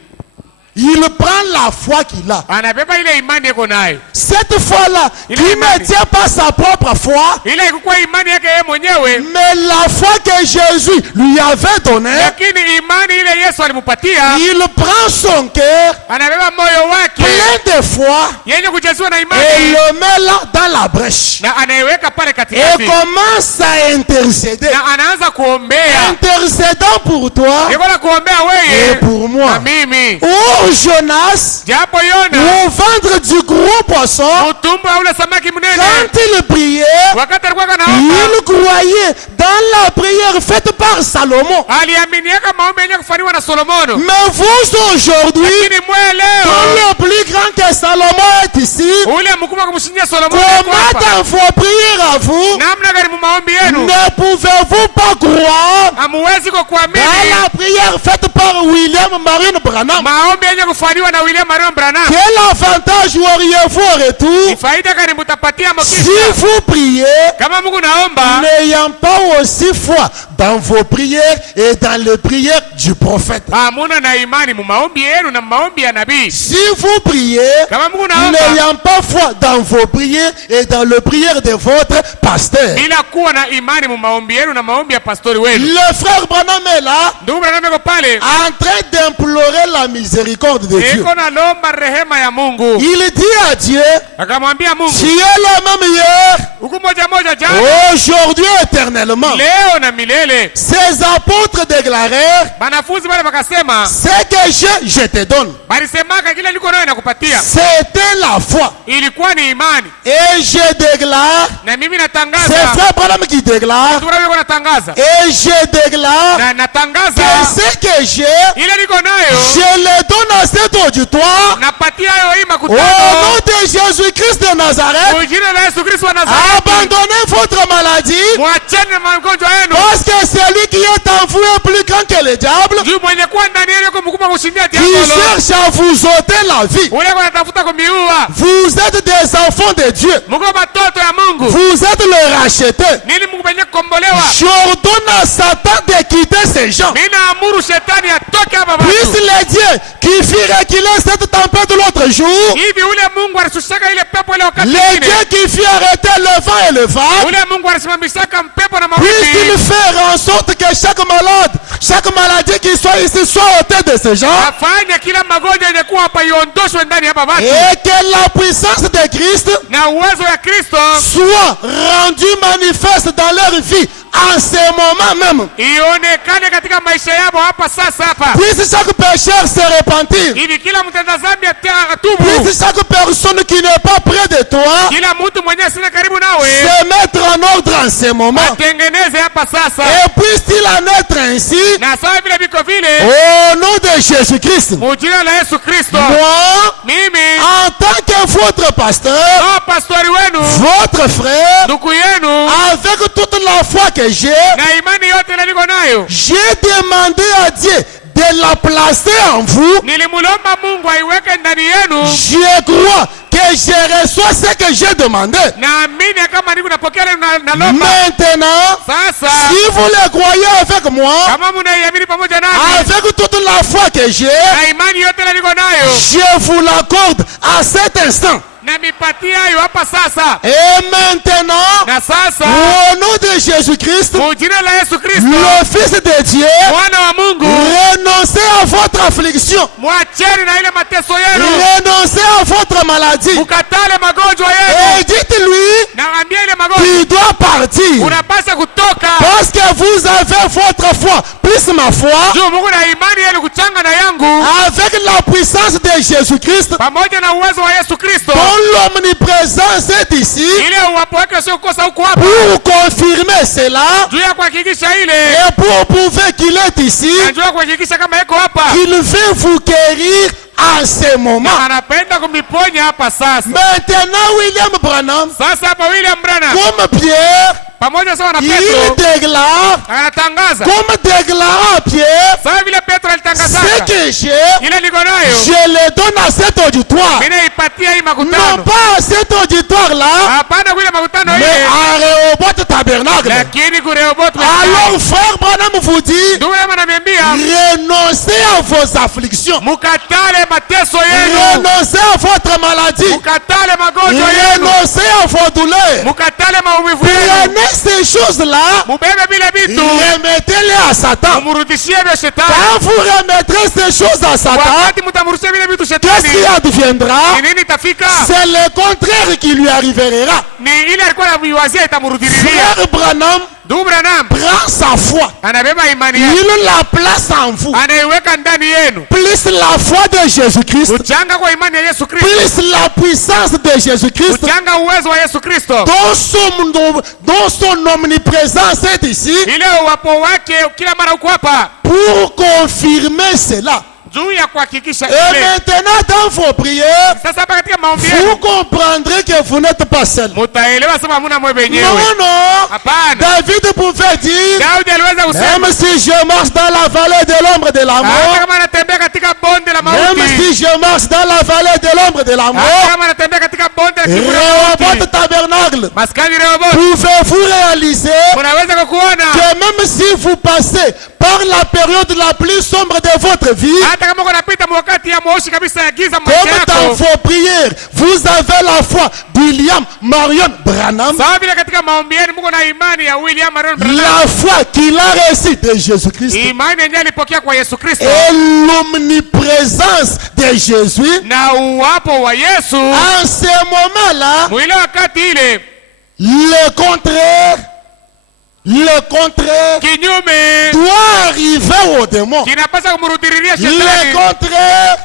Il prend la foi qu'il a. anabeba ile imani yako nayo. Cette foi-là, Il qui est ne imani. tient pas sa propre foi, Ile ilikuwa imani yake yeye mwenyewe, mais la foi que Jésus lui avait donnée, lakini imani ile Yesu alimupatia, il prend son cœur anabeba moyo wake plein de foi yenye kujaziwa na et imani le met là dans la brèche. na anaiweka pale Et katikati commence à intercéder. na anaanza kuombea. Intercédant pour toi Niko na kuombea et wewe pour na moi. mimi. Ou Jonas, Japo Yona ou vendre du gros poisson, utumbo wa ule samaki mnene, quand il priait, wakati alikuwa kanaomba il croyait dans la prière faite par Salomon. aliaminiaka maombi yenye kufanywa na Solomono. Mais vous aujourd'hui, Lakini mwe leo quand le plus grand que Salomon est ici, ule mkubwa kumshindia Solomono yuko comment hapa. dans vos prières à vous, Namna gani mu maombi yenu ne pouvez-vous pas croire hamuwezi kwa dans kuamini la prière faite par William Marine Branham? maombi yenye kufanywa na William Marion Branham? Quel avantage auriez-vous au Ni retour faida gani mutapatia si mokisha vous priez kama Mungu naomba n'ayant pas aussi foi dans vos prières et dans les prières du prophète? hamuna na imani mu maombi yenu na maombi ya nabii? Si vous priez Kama Mungu naomba n'ayant pas foi dans vos prières et dans les prières de votre pasteur. bila kuwa na imani mu maombi yenu na maombi ya pastori wenu. Le frère Branham est là Ndugu Branham yuko pale en train d'implorer la miséricorde de Dieu. iko nalomba rehema ya Mungu, Il dit à Dieu, akamwambia tu Mungu es le même hier, huku moja moja jana aujourd'hui, éternellement. leo na milele. Ces apôtres déclarèrent, Banafunzi wale wakasema, ce que j'ai, je te donne. balisemaka kile niko nayo nakupatia. C'était la foi. Ilikuwa ni imani, Et je déclare, na mimi c'est natangaza, frère Branham qui déclare, Ndugu Branham yuko natangaza et je déclare na natangaza que ce que j'ai, ile niko nayo je le donne à cet auditoire napatia hayo hii au makutano nom de Jésus-Christ de Nazareth. kwa jina la Yesu Kristo wa Nazareti. Abandonnez votre maladie Mwachane na magonjwa yenu, parce que celui qui est en vous est plus grand que le diable, juu mwenye kuwa ndani yenu yuko mkubwa kushindia qui diabolo. cherche à vous ôter la vie. Ule kwa natafuta kumiua. Vous êtes des enfants de Dieu. Mko batoto ya Mungu. Vous êtes le racheté. Nini Mungu penye kukombolewa? J'ordonne à Satan de quitter ces gens. Mimi naamuru shetani atoke hapa Puisse batu. le Dieu qui fit reculer cette tempête l'autre jour, Hivi ule Mungu alisushaka ile pepo ile wakati le mwingine. Dieu qui fit arrêter le vent et le vent, Ule Mungu alisimamishaka mpepo na puisse-t-il mawimbi. faire en sorte que chaque malade, chaque maladie qui soit ici soit ôtée de ces gens, Afanye kila magonjwa yenye kuwa hapa iondoshwe ndani hapa batu. et que la puissance de Christ Na uwezo ya Kristo soit rendue manifeste dans leur vie en ce moment même. ionekane katika maisha yao hapa sasa hapa. Puisse chaque pécheur se repentir. Hivi kila mtenda dhambi atubu. Puisse chaque personne qui n'est pas près de toi Kila mtu mwenye sina karibu nawe se mettre en ordre en ce moment. atengeneze hapa sasa. Et puisse-t-il en être ainsi Na sawa vile viko vile au nom de Jésus-Christ. mujina la Yesu Kristo. Moi, Mimi en tant que votre pasteur, kama pastori wenu, votre frère, ndugu yenu, avec toute la foi que j'ai, na imani yote ile niko nayo, j'ai demandé à Dieu de la placer en vous. nilimulomba Mungu aiweke ndani yenu. Je crois que je reçois ce que j'ai demandé. Naamini kama niko napokea ile nalomba. Maintenant, Sasa si vous le croyez avec moi, kama mnaiamini pamoja nami avec toute la foi que j'ai, na imani yote ile niko nayo, je vous l'accorde à cet instant. na mipatia hayo hapa sasa. Et maintenant, Na sasa au nom de Jésus-Christ, mujina la Yesu Kristo, le Fils de Dieu, mwana wa Mungu, renoncez à votre affliction, mwacheni na ile mateso yenu, renoncez à votre maladie, mukatale magonjwa et yenu, dites-lui na ambia ile magonjwa qu'il doit partir. unapaswa kutoka. Parce que vous avez votre foi, plus ma foi, Juu Mungu na imani yenu kuchanga na yangu avec la puissance de Jésus-Christ, pamoja na uwezo wa Yesu Kristo, dont l'omniprésence est ici, ile uwapo wake sio kosa huko hapa, pour confirmer cela, juu ya kuhakikisha ile, et pour prouver qu'il est ici, na juu ya kuhakikisha kama yeko hapa, il veut vous guérir en ce moment. na anapenda kumiponya hapa sasa. Maintenant, William Branham, Sasa hapa William Branham comme Pierre, pamoja sawa na il Petro déclare, anatangaza comme déclara Pierre, sawa vile Petro ce alitangazaka, que j'ai, ile niko nayo je le donne à cet auditoire. mimi naipatia hii Non makutano, pas à cet auditoire-là, hapana kuile makutano mais ile, à Rehoboth Tabernacle. lakini kurehoboth. Alors, frère Branham vous dit, Ndugu yangu ananiambia renoncez à vos afflictions. mukatale mateso yenu, Renoncez à votre maladie. mukatale magonjwa yenu, Renoncez à vos douleurs. mukatale maumivu yenu, Prenez ces choses-là, mubebe vile vitu remettez-les à Satan. mumurudishie vya shetani. Quand vous remettrez ces choses à Satan, Wakati mutamurudishia vile vitu qu'est-ce qui shetani, adviendra? ni nini itafika? C'est le contraire qui lui arrivera. Ni ile alikuwa anaviwazia itamrudilia. Frère Branham Ndugu Branham prend sa foi. anabeba imani yake, Il la place en vous. anaiweka ndani yenu. Plus la foi de Jésus-Christ, Uchanga kwa imani ya Yesu Kristo, plus la puissance de Jésus-Christ, uchanga uwezo wa Yesu Kristo, dont son omniprésence est ici, ile uwapo wake kila mara uko hapa pour confirmer cela. juu ya kuhakikisha Et ile. maintenant, dans vos prières, Sasa hapa katika maombi vous yenu comprendrez que vous n'êtes pas seul. mutaelewa sema hamuna mwe Non, wenyewe. non. Hapana, David pouvait dire, Daudi aliweza kusema même si je marche dans la vallée de l'ombre de la hata mort, kama anatembea katika bonde la même mauti, si je marche dans la vallée de l'ombre de la hata mort, kama anatembea katika bonde la kivuli cha Rehoboth mauti, Tabernacle, maskani Rehoboth, pouvez-vous réaliser munaweza kukuona que même si vous passez par la période la plus sombre de votre vie, hata kama unapita wakati ya moshi kabisa ya giza maisha comme dans yako, vos prières, vous avez la foi William Marion Branham, sawa vile katika maombi yenu mko na imani ya William Marion Branham, la foi qu'il a reçue de Jésus-Christ imani yenyewe alipokea kwa Yesu Kristo et l'omniprésence de Jésus, na uwapo wa Yesu, en ce moment-là, mwile wakati ile le contraire kinyume doit arriver au démon. kinapaswa kumrudilia Le shetani, contraire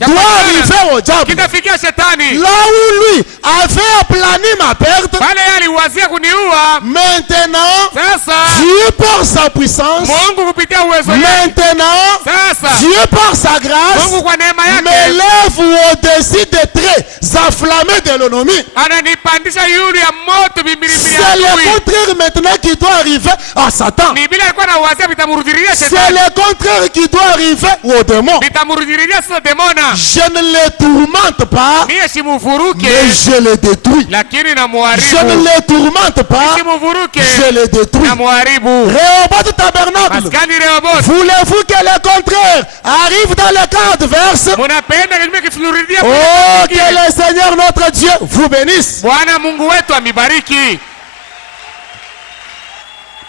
doit arriver au diable. kitafikia shetani. Là où lui avait plané ma perte, Pale yeye aliwazia kuniua, maintenant, sasa Dieu par sa puissance, Mungu kupitia uwezo wake, maintenant, sasa Dieu par sa grâce, Mungu kwa neema yake m'élève au-dessus des traits enflammés de l'ennemi. ananipandisha yule ya moto bimbiribiri ya C'est le adui. contraire maintenant qui doit arriver à Satan. Ni bila alikuwa anawazia vitamrudilia C'est shetani, le contraire qui doit arriver au démon. vitamrudilia sasa demona. Je ne le tourmente pas, Mie simuvuruke, mais je le détruis. lakini Je ne namuharibu. le tourmente pas, Simuvuruke, je le détruis. namuharibu. Rehoboth Tabernacle, Maskani Rehoboth, voulez-vous que le contraire arrive dans le cas adverse? munapenda kinyume kifurudia. Oh, que le Seigneur notre Dieu vous bénisse. Bwana Mungu wetu amibariki.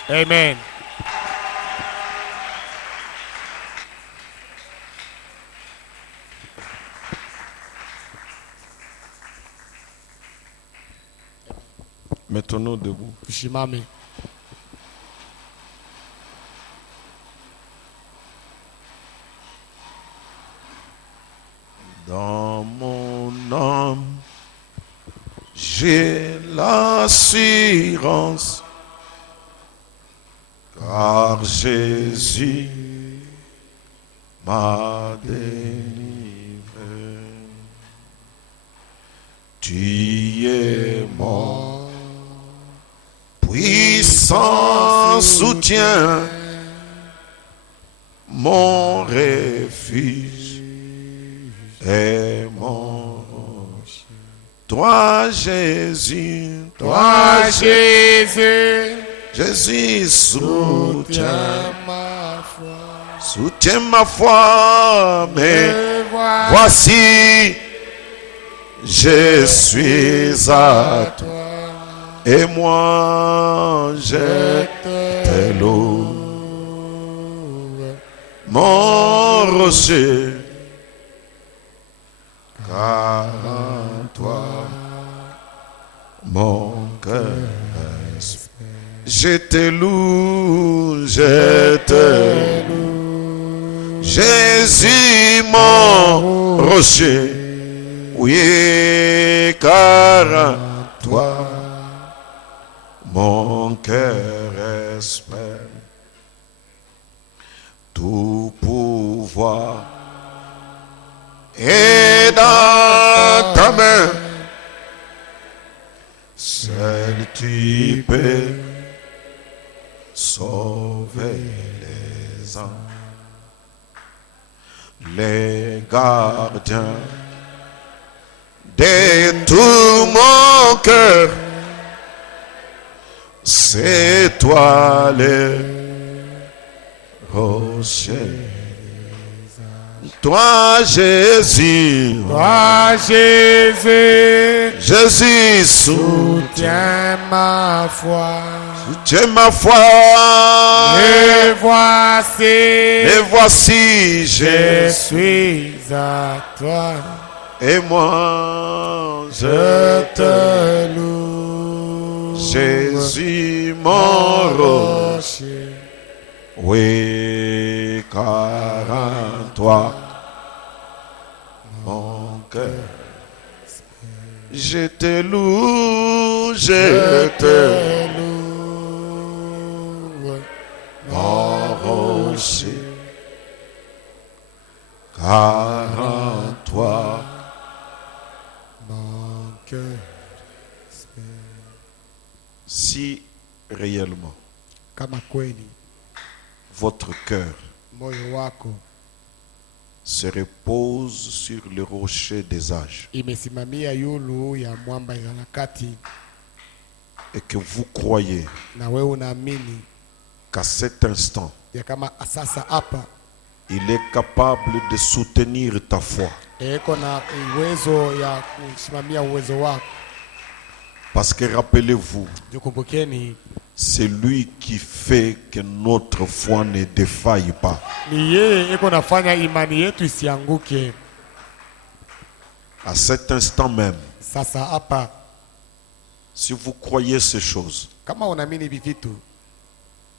Amen. Mettons-nous debout. Tusimame. Dans mon âme, j'ai l'assurance, car Jésus m'a délivré. Tu es mon puissant soutien, mon refuge et mon rocher. Toi Jésus, Toi Jésus, Jésus soutient ma foi, mais voici, je suis à toi, et moi je te loue, mon rocher, car en toi mon cœur espère. Je te loue, je te loue, Jésus mon rocher, oui, car en toi mon cœur espère. Tout pouvoir est dans ta main, seul tu peux de tout mon cœur. C'est toi le rocher. Toi Jésus, Toi, Jésus, Jésus soutient tiens ma foi. ma foi. Et voici, Et voici je je suis à toi. et moi je Je te te loue. Jésus mon roi. rocher. Oui, car en toi mon cœur je te loue, je te loue. mon rocher, car en toi Mon cœur. si réellement Kama kweli votre cœur moyo wako se repose sur le rocher des âges imesimamia yulu ya mwamba ya nyakati, et que vous croyez na wewe unaamini qu'à cet instant ya kama sasa hapa il est capable de soutenir ta foi. eko na uwezo ya kusimamia uwezo wako. Parce que rappelez-vous, Jukumbukeni, c'est lui qui fait que notre foi ne défaille pas. ni yeye eko nafanya imani yetu isianguke. À cet instant même, Sasa hapa si vous croyez ces choses, kama unaamini hivi vitu,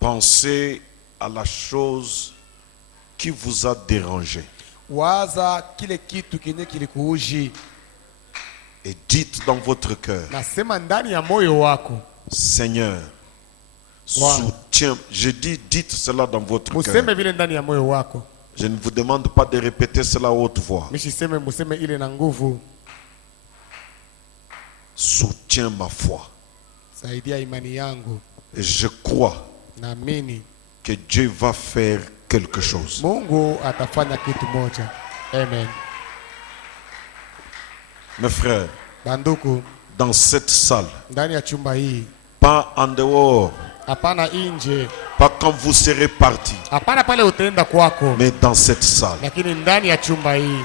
pensez à la chose qui vous a dérangé waza kile kitu kenye kilikuuji, et dites dans votre cœur, nasema ndani ya moyo wako, Seigneur, soutiens. Je dis, dites cela dans votre cœur. museme vile ndani ya moyo wako. Je ne vous demande pas de répéter cela à haute voix. Mishiseme museme ile na nguvu. Soutiens ma foi. Saidia imani yangu, Et je crois naamini que Dieu va faire quelque chose. Mungu atafanya kitu moja. Amen. Mes frères, Banduku, dans cette salle, ndani ya chumba hii, pas en dehors, hapana nje, pas quand vous serez partis, hapana pale utaenda kwako, mais dans cette salle. lakini ndani ya chumba hii.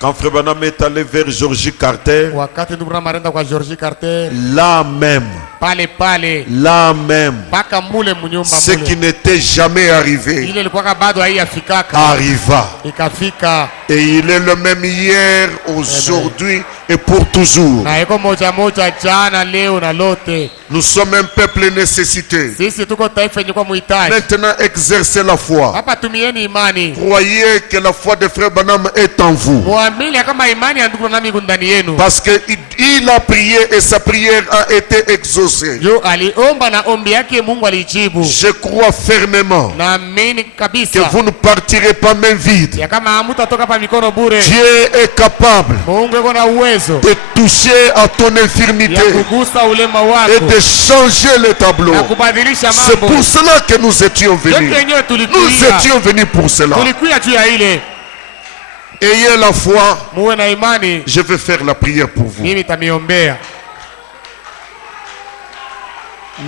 Quand Frère Branham est allé vers Georgie Carter, Wakati ndugu Branham alienda kwa Georgie Carter, là même, pale mpaka mule munyumba ce qui mule, n'était jamais arrivé ile ilikuwa bado haiyafikaka, arriva. ikafika, Et il est le même hier, aujourd'hui et pour toujours. na iko moja moja jana, leo na lote. Nous sommes un peuple nécessité. Sisi tuko taifa yenye kwa muhitaji. Maintenant, exercez la foi. Hapa tumieni imani, Croyez que la foi de Frère Branham est en vous. muamini kama imani ya ndugu Branham iko ndani yenu. Parce qu'il a prié et sa prière a été exaucée. Yo aliomba na ombi yake Mungu alijibu. Je crois fermement Naamini que kabisa vous ne partirez pas main vide. ya kama hamutatoka pa mikono bure. Dieu est capable Mungu yuko na uwezo de toucher à ton ya infirmité kugusa ulema et wako de changer le tableau. na kubadilisha C'est mambo. pour cela que nous étions venus. Yote yenyewe Nous tulikuja, étions venus pour cela. tulikuja juu ya ile. Ayez la foi. Muwe na imani, Je vais faire la prière pour vous. mimi tamiombea.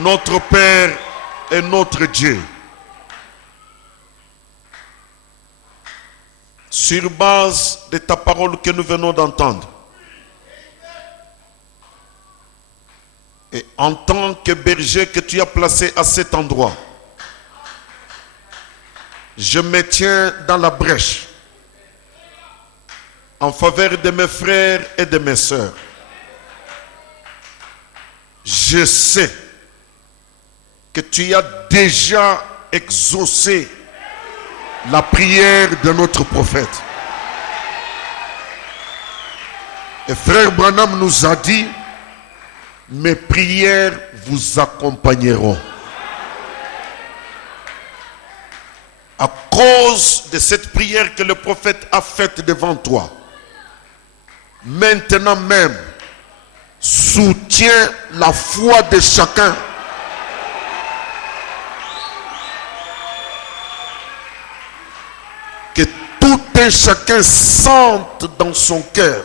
Notre Père et notre Dieu, sur base de ta parole que nous venons d'entendre, et en tant que berger que tu as placé à cet endroit, je me tiens dans la brèche en faveur de mes frères et de mes sœurs. Je sais que tu as déjà exaucé la prière de notre prophète. Et Frère Branham nous a dit, mes prières vous accompagneront. À cause de cette prière que le prophète a faite devant toi, maintenant même, soutiens la foi de chacun. Que tout un chacun sente dans son cœur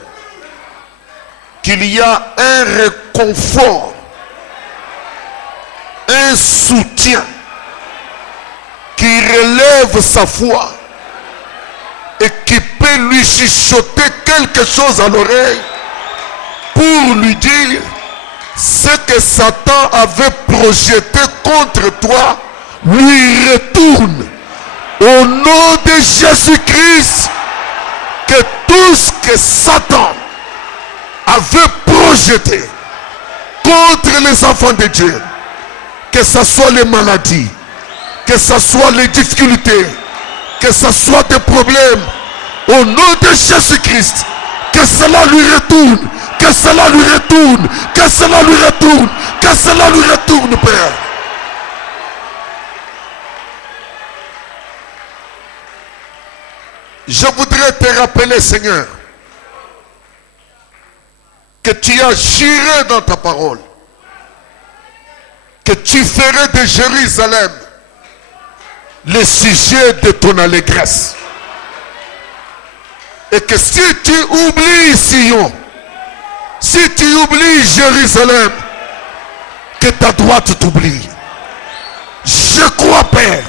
qu'il y a un réconfort, un soutien qui relève sa foi et qui peut lui chuchoter quelque chose à l'oreille pour lui dire ce que Satan avait projeté contre toi lui retourne. Au nom de Jésus-Christ, que tout ce que Satan avait projeté contre les enfants de Dieu, que ce soit les maladies, que ce soit les difficultés, que ce soit des problèmes, au nom de Jésus-Christ, que cela lui retourne, que cela lui retourne, que cela lui retourne, que cela lui retourne, Père. Je voudrais te rappeler, Seigneur, que tu as juré dans ta parole que tu ferais de Jérusalem le sujet de ton allégresse. Et que si tu oublies Sion, si tu oublies Jérusalem, que ta droite t'oublie. Je crois, Père,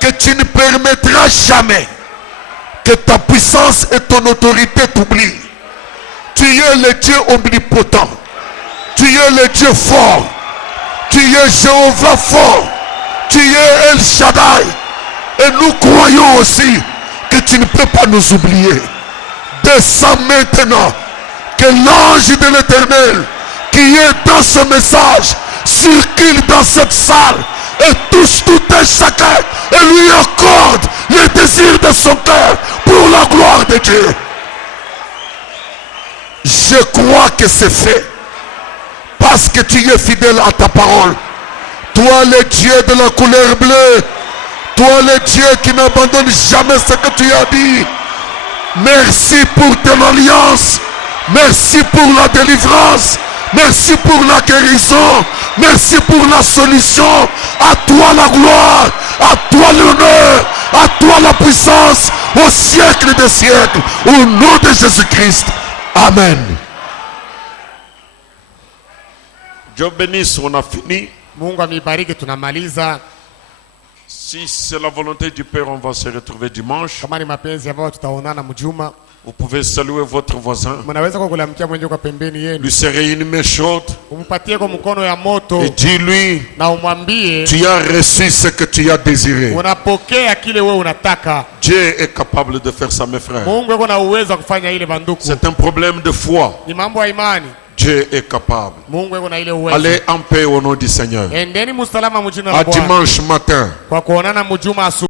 que tu ne permettras jamais que ta puissance et ton autorité t'oublient. Tu es le Dieu omnipotent. Tu es le Dieu fort. Tu es Jéhovah fort. Tu es El Shaddai. Et nous croyons aussi que tu ne peux pas nous oublier. Descends maintenant. Que l'ange de l'Éternel qui est dans ce message circule dans cette salle et touche tout un chacun et lui accorde les désirs de son cœur pour la gloire de Dieu. Je crois que c'est fait parce que tu es fidèle à ta parole. Toi le Dieu de la couleur bleue, toi le Dieu qui n'abandonne jamais ce que tu as dit. Merci pour ton alliance. Merci pour la délivrance. Merci pour la guérison. Merci pour la solution. À toi la gloire. À toi l'honneur. À toi la puissance. Au siècle des siècles. Au nom de Jésus-Christ. Amen. Dieu bénisse, on a fini. Mungu amibariki, tunamaliza. Si c'est la volonté du Père, on va se retrouver dimanche. Kama ni mapenzi ambayo tutaonana mjuma. Vous pouvez saluer votre voisin. Mnaweza kukulamkia mwenye kwa pembeni yenu. Lui serrer une main chaude. Umpatie kwa mkono ya moto. Et dis-lui, na umwambie, tu as reçu ce que tu as désiré. Unapokea kile wewe unataka. Dieu est capable de faire ça, mes frères. Mungu yuko na uwezo wa kufanya ile banduku. C'est un problème de foi. Ni mambo ya imani. Dieu est capable. Mungu yuko na ile uwezo. Allez en paix au nom du Seigneur. Endeni musalama mjina la À Bwana. dimanche matin. Kwa kuonana mjuma asubuhi.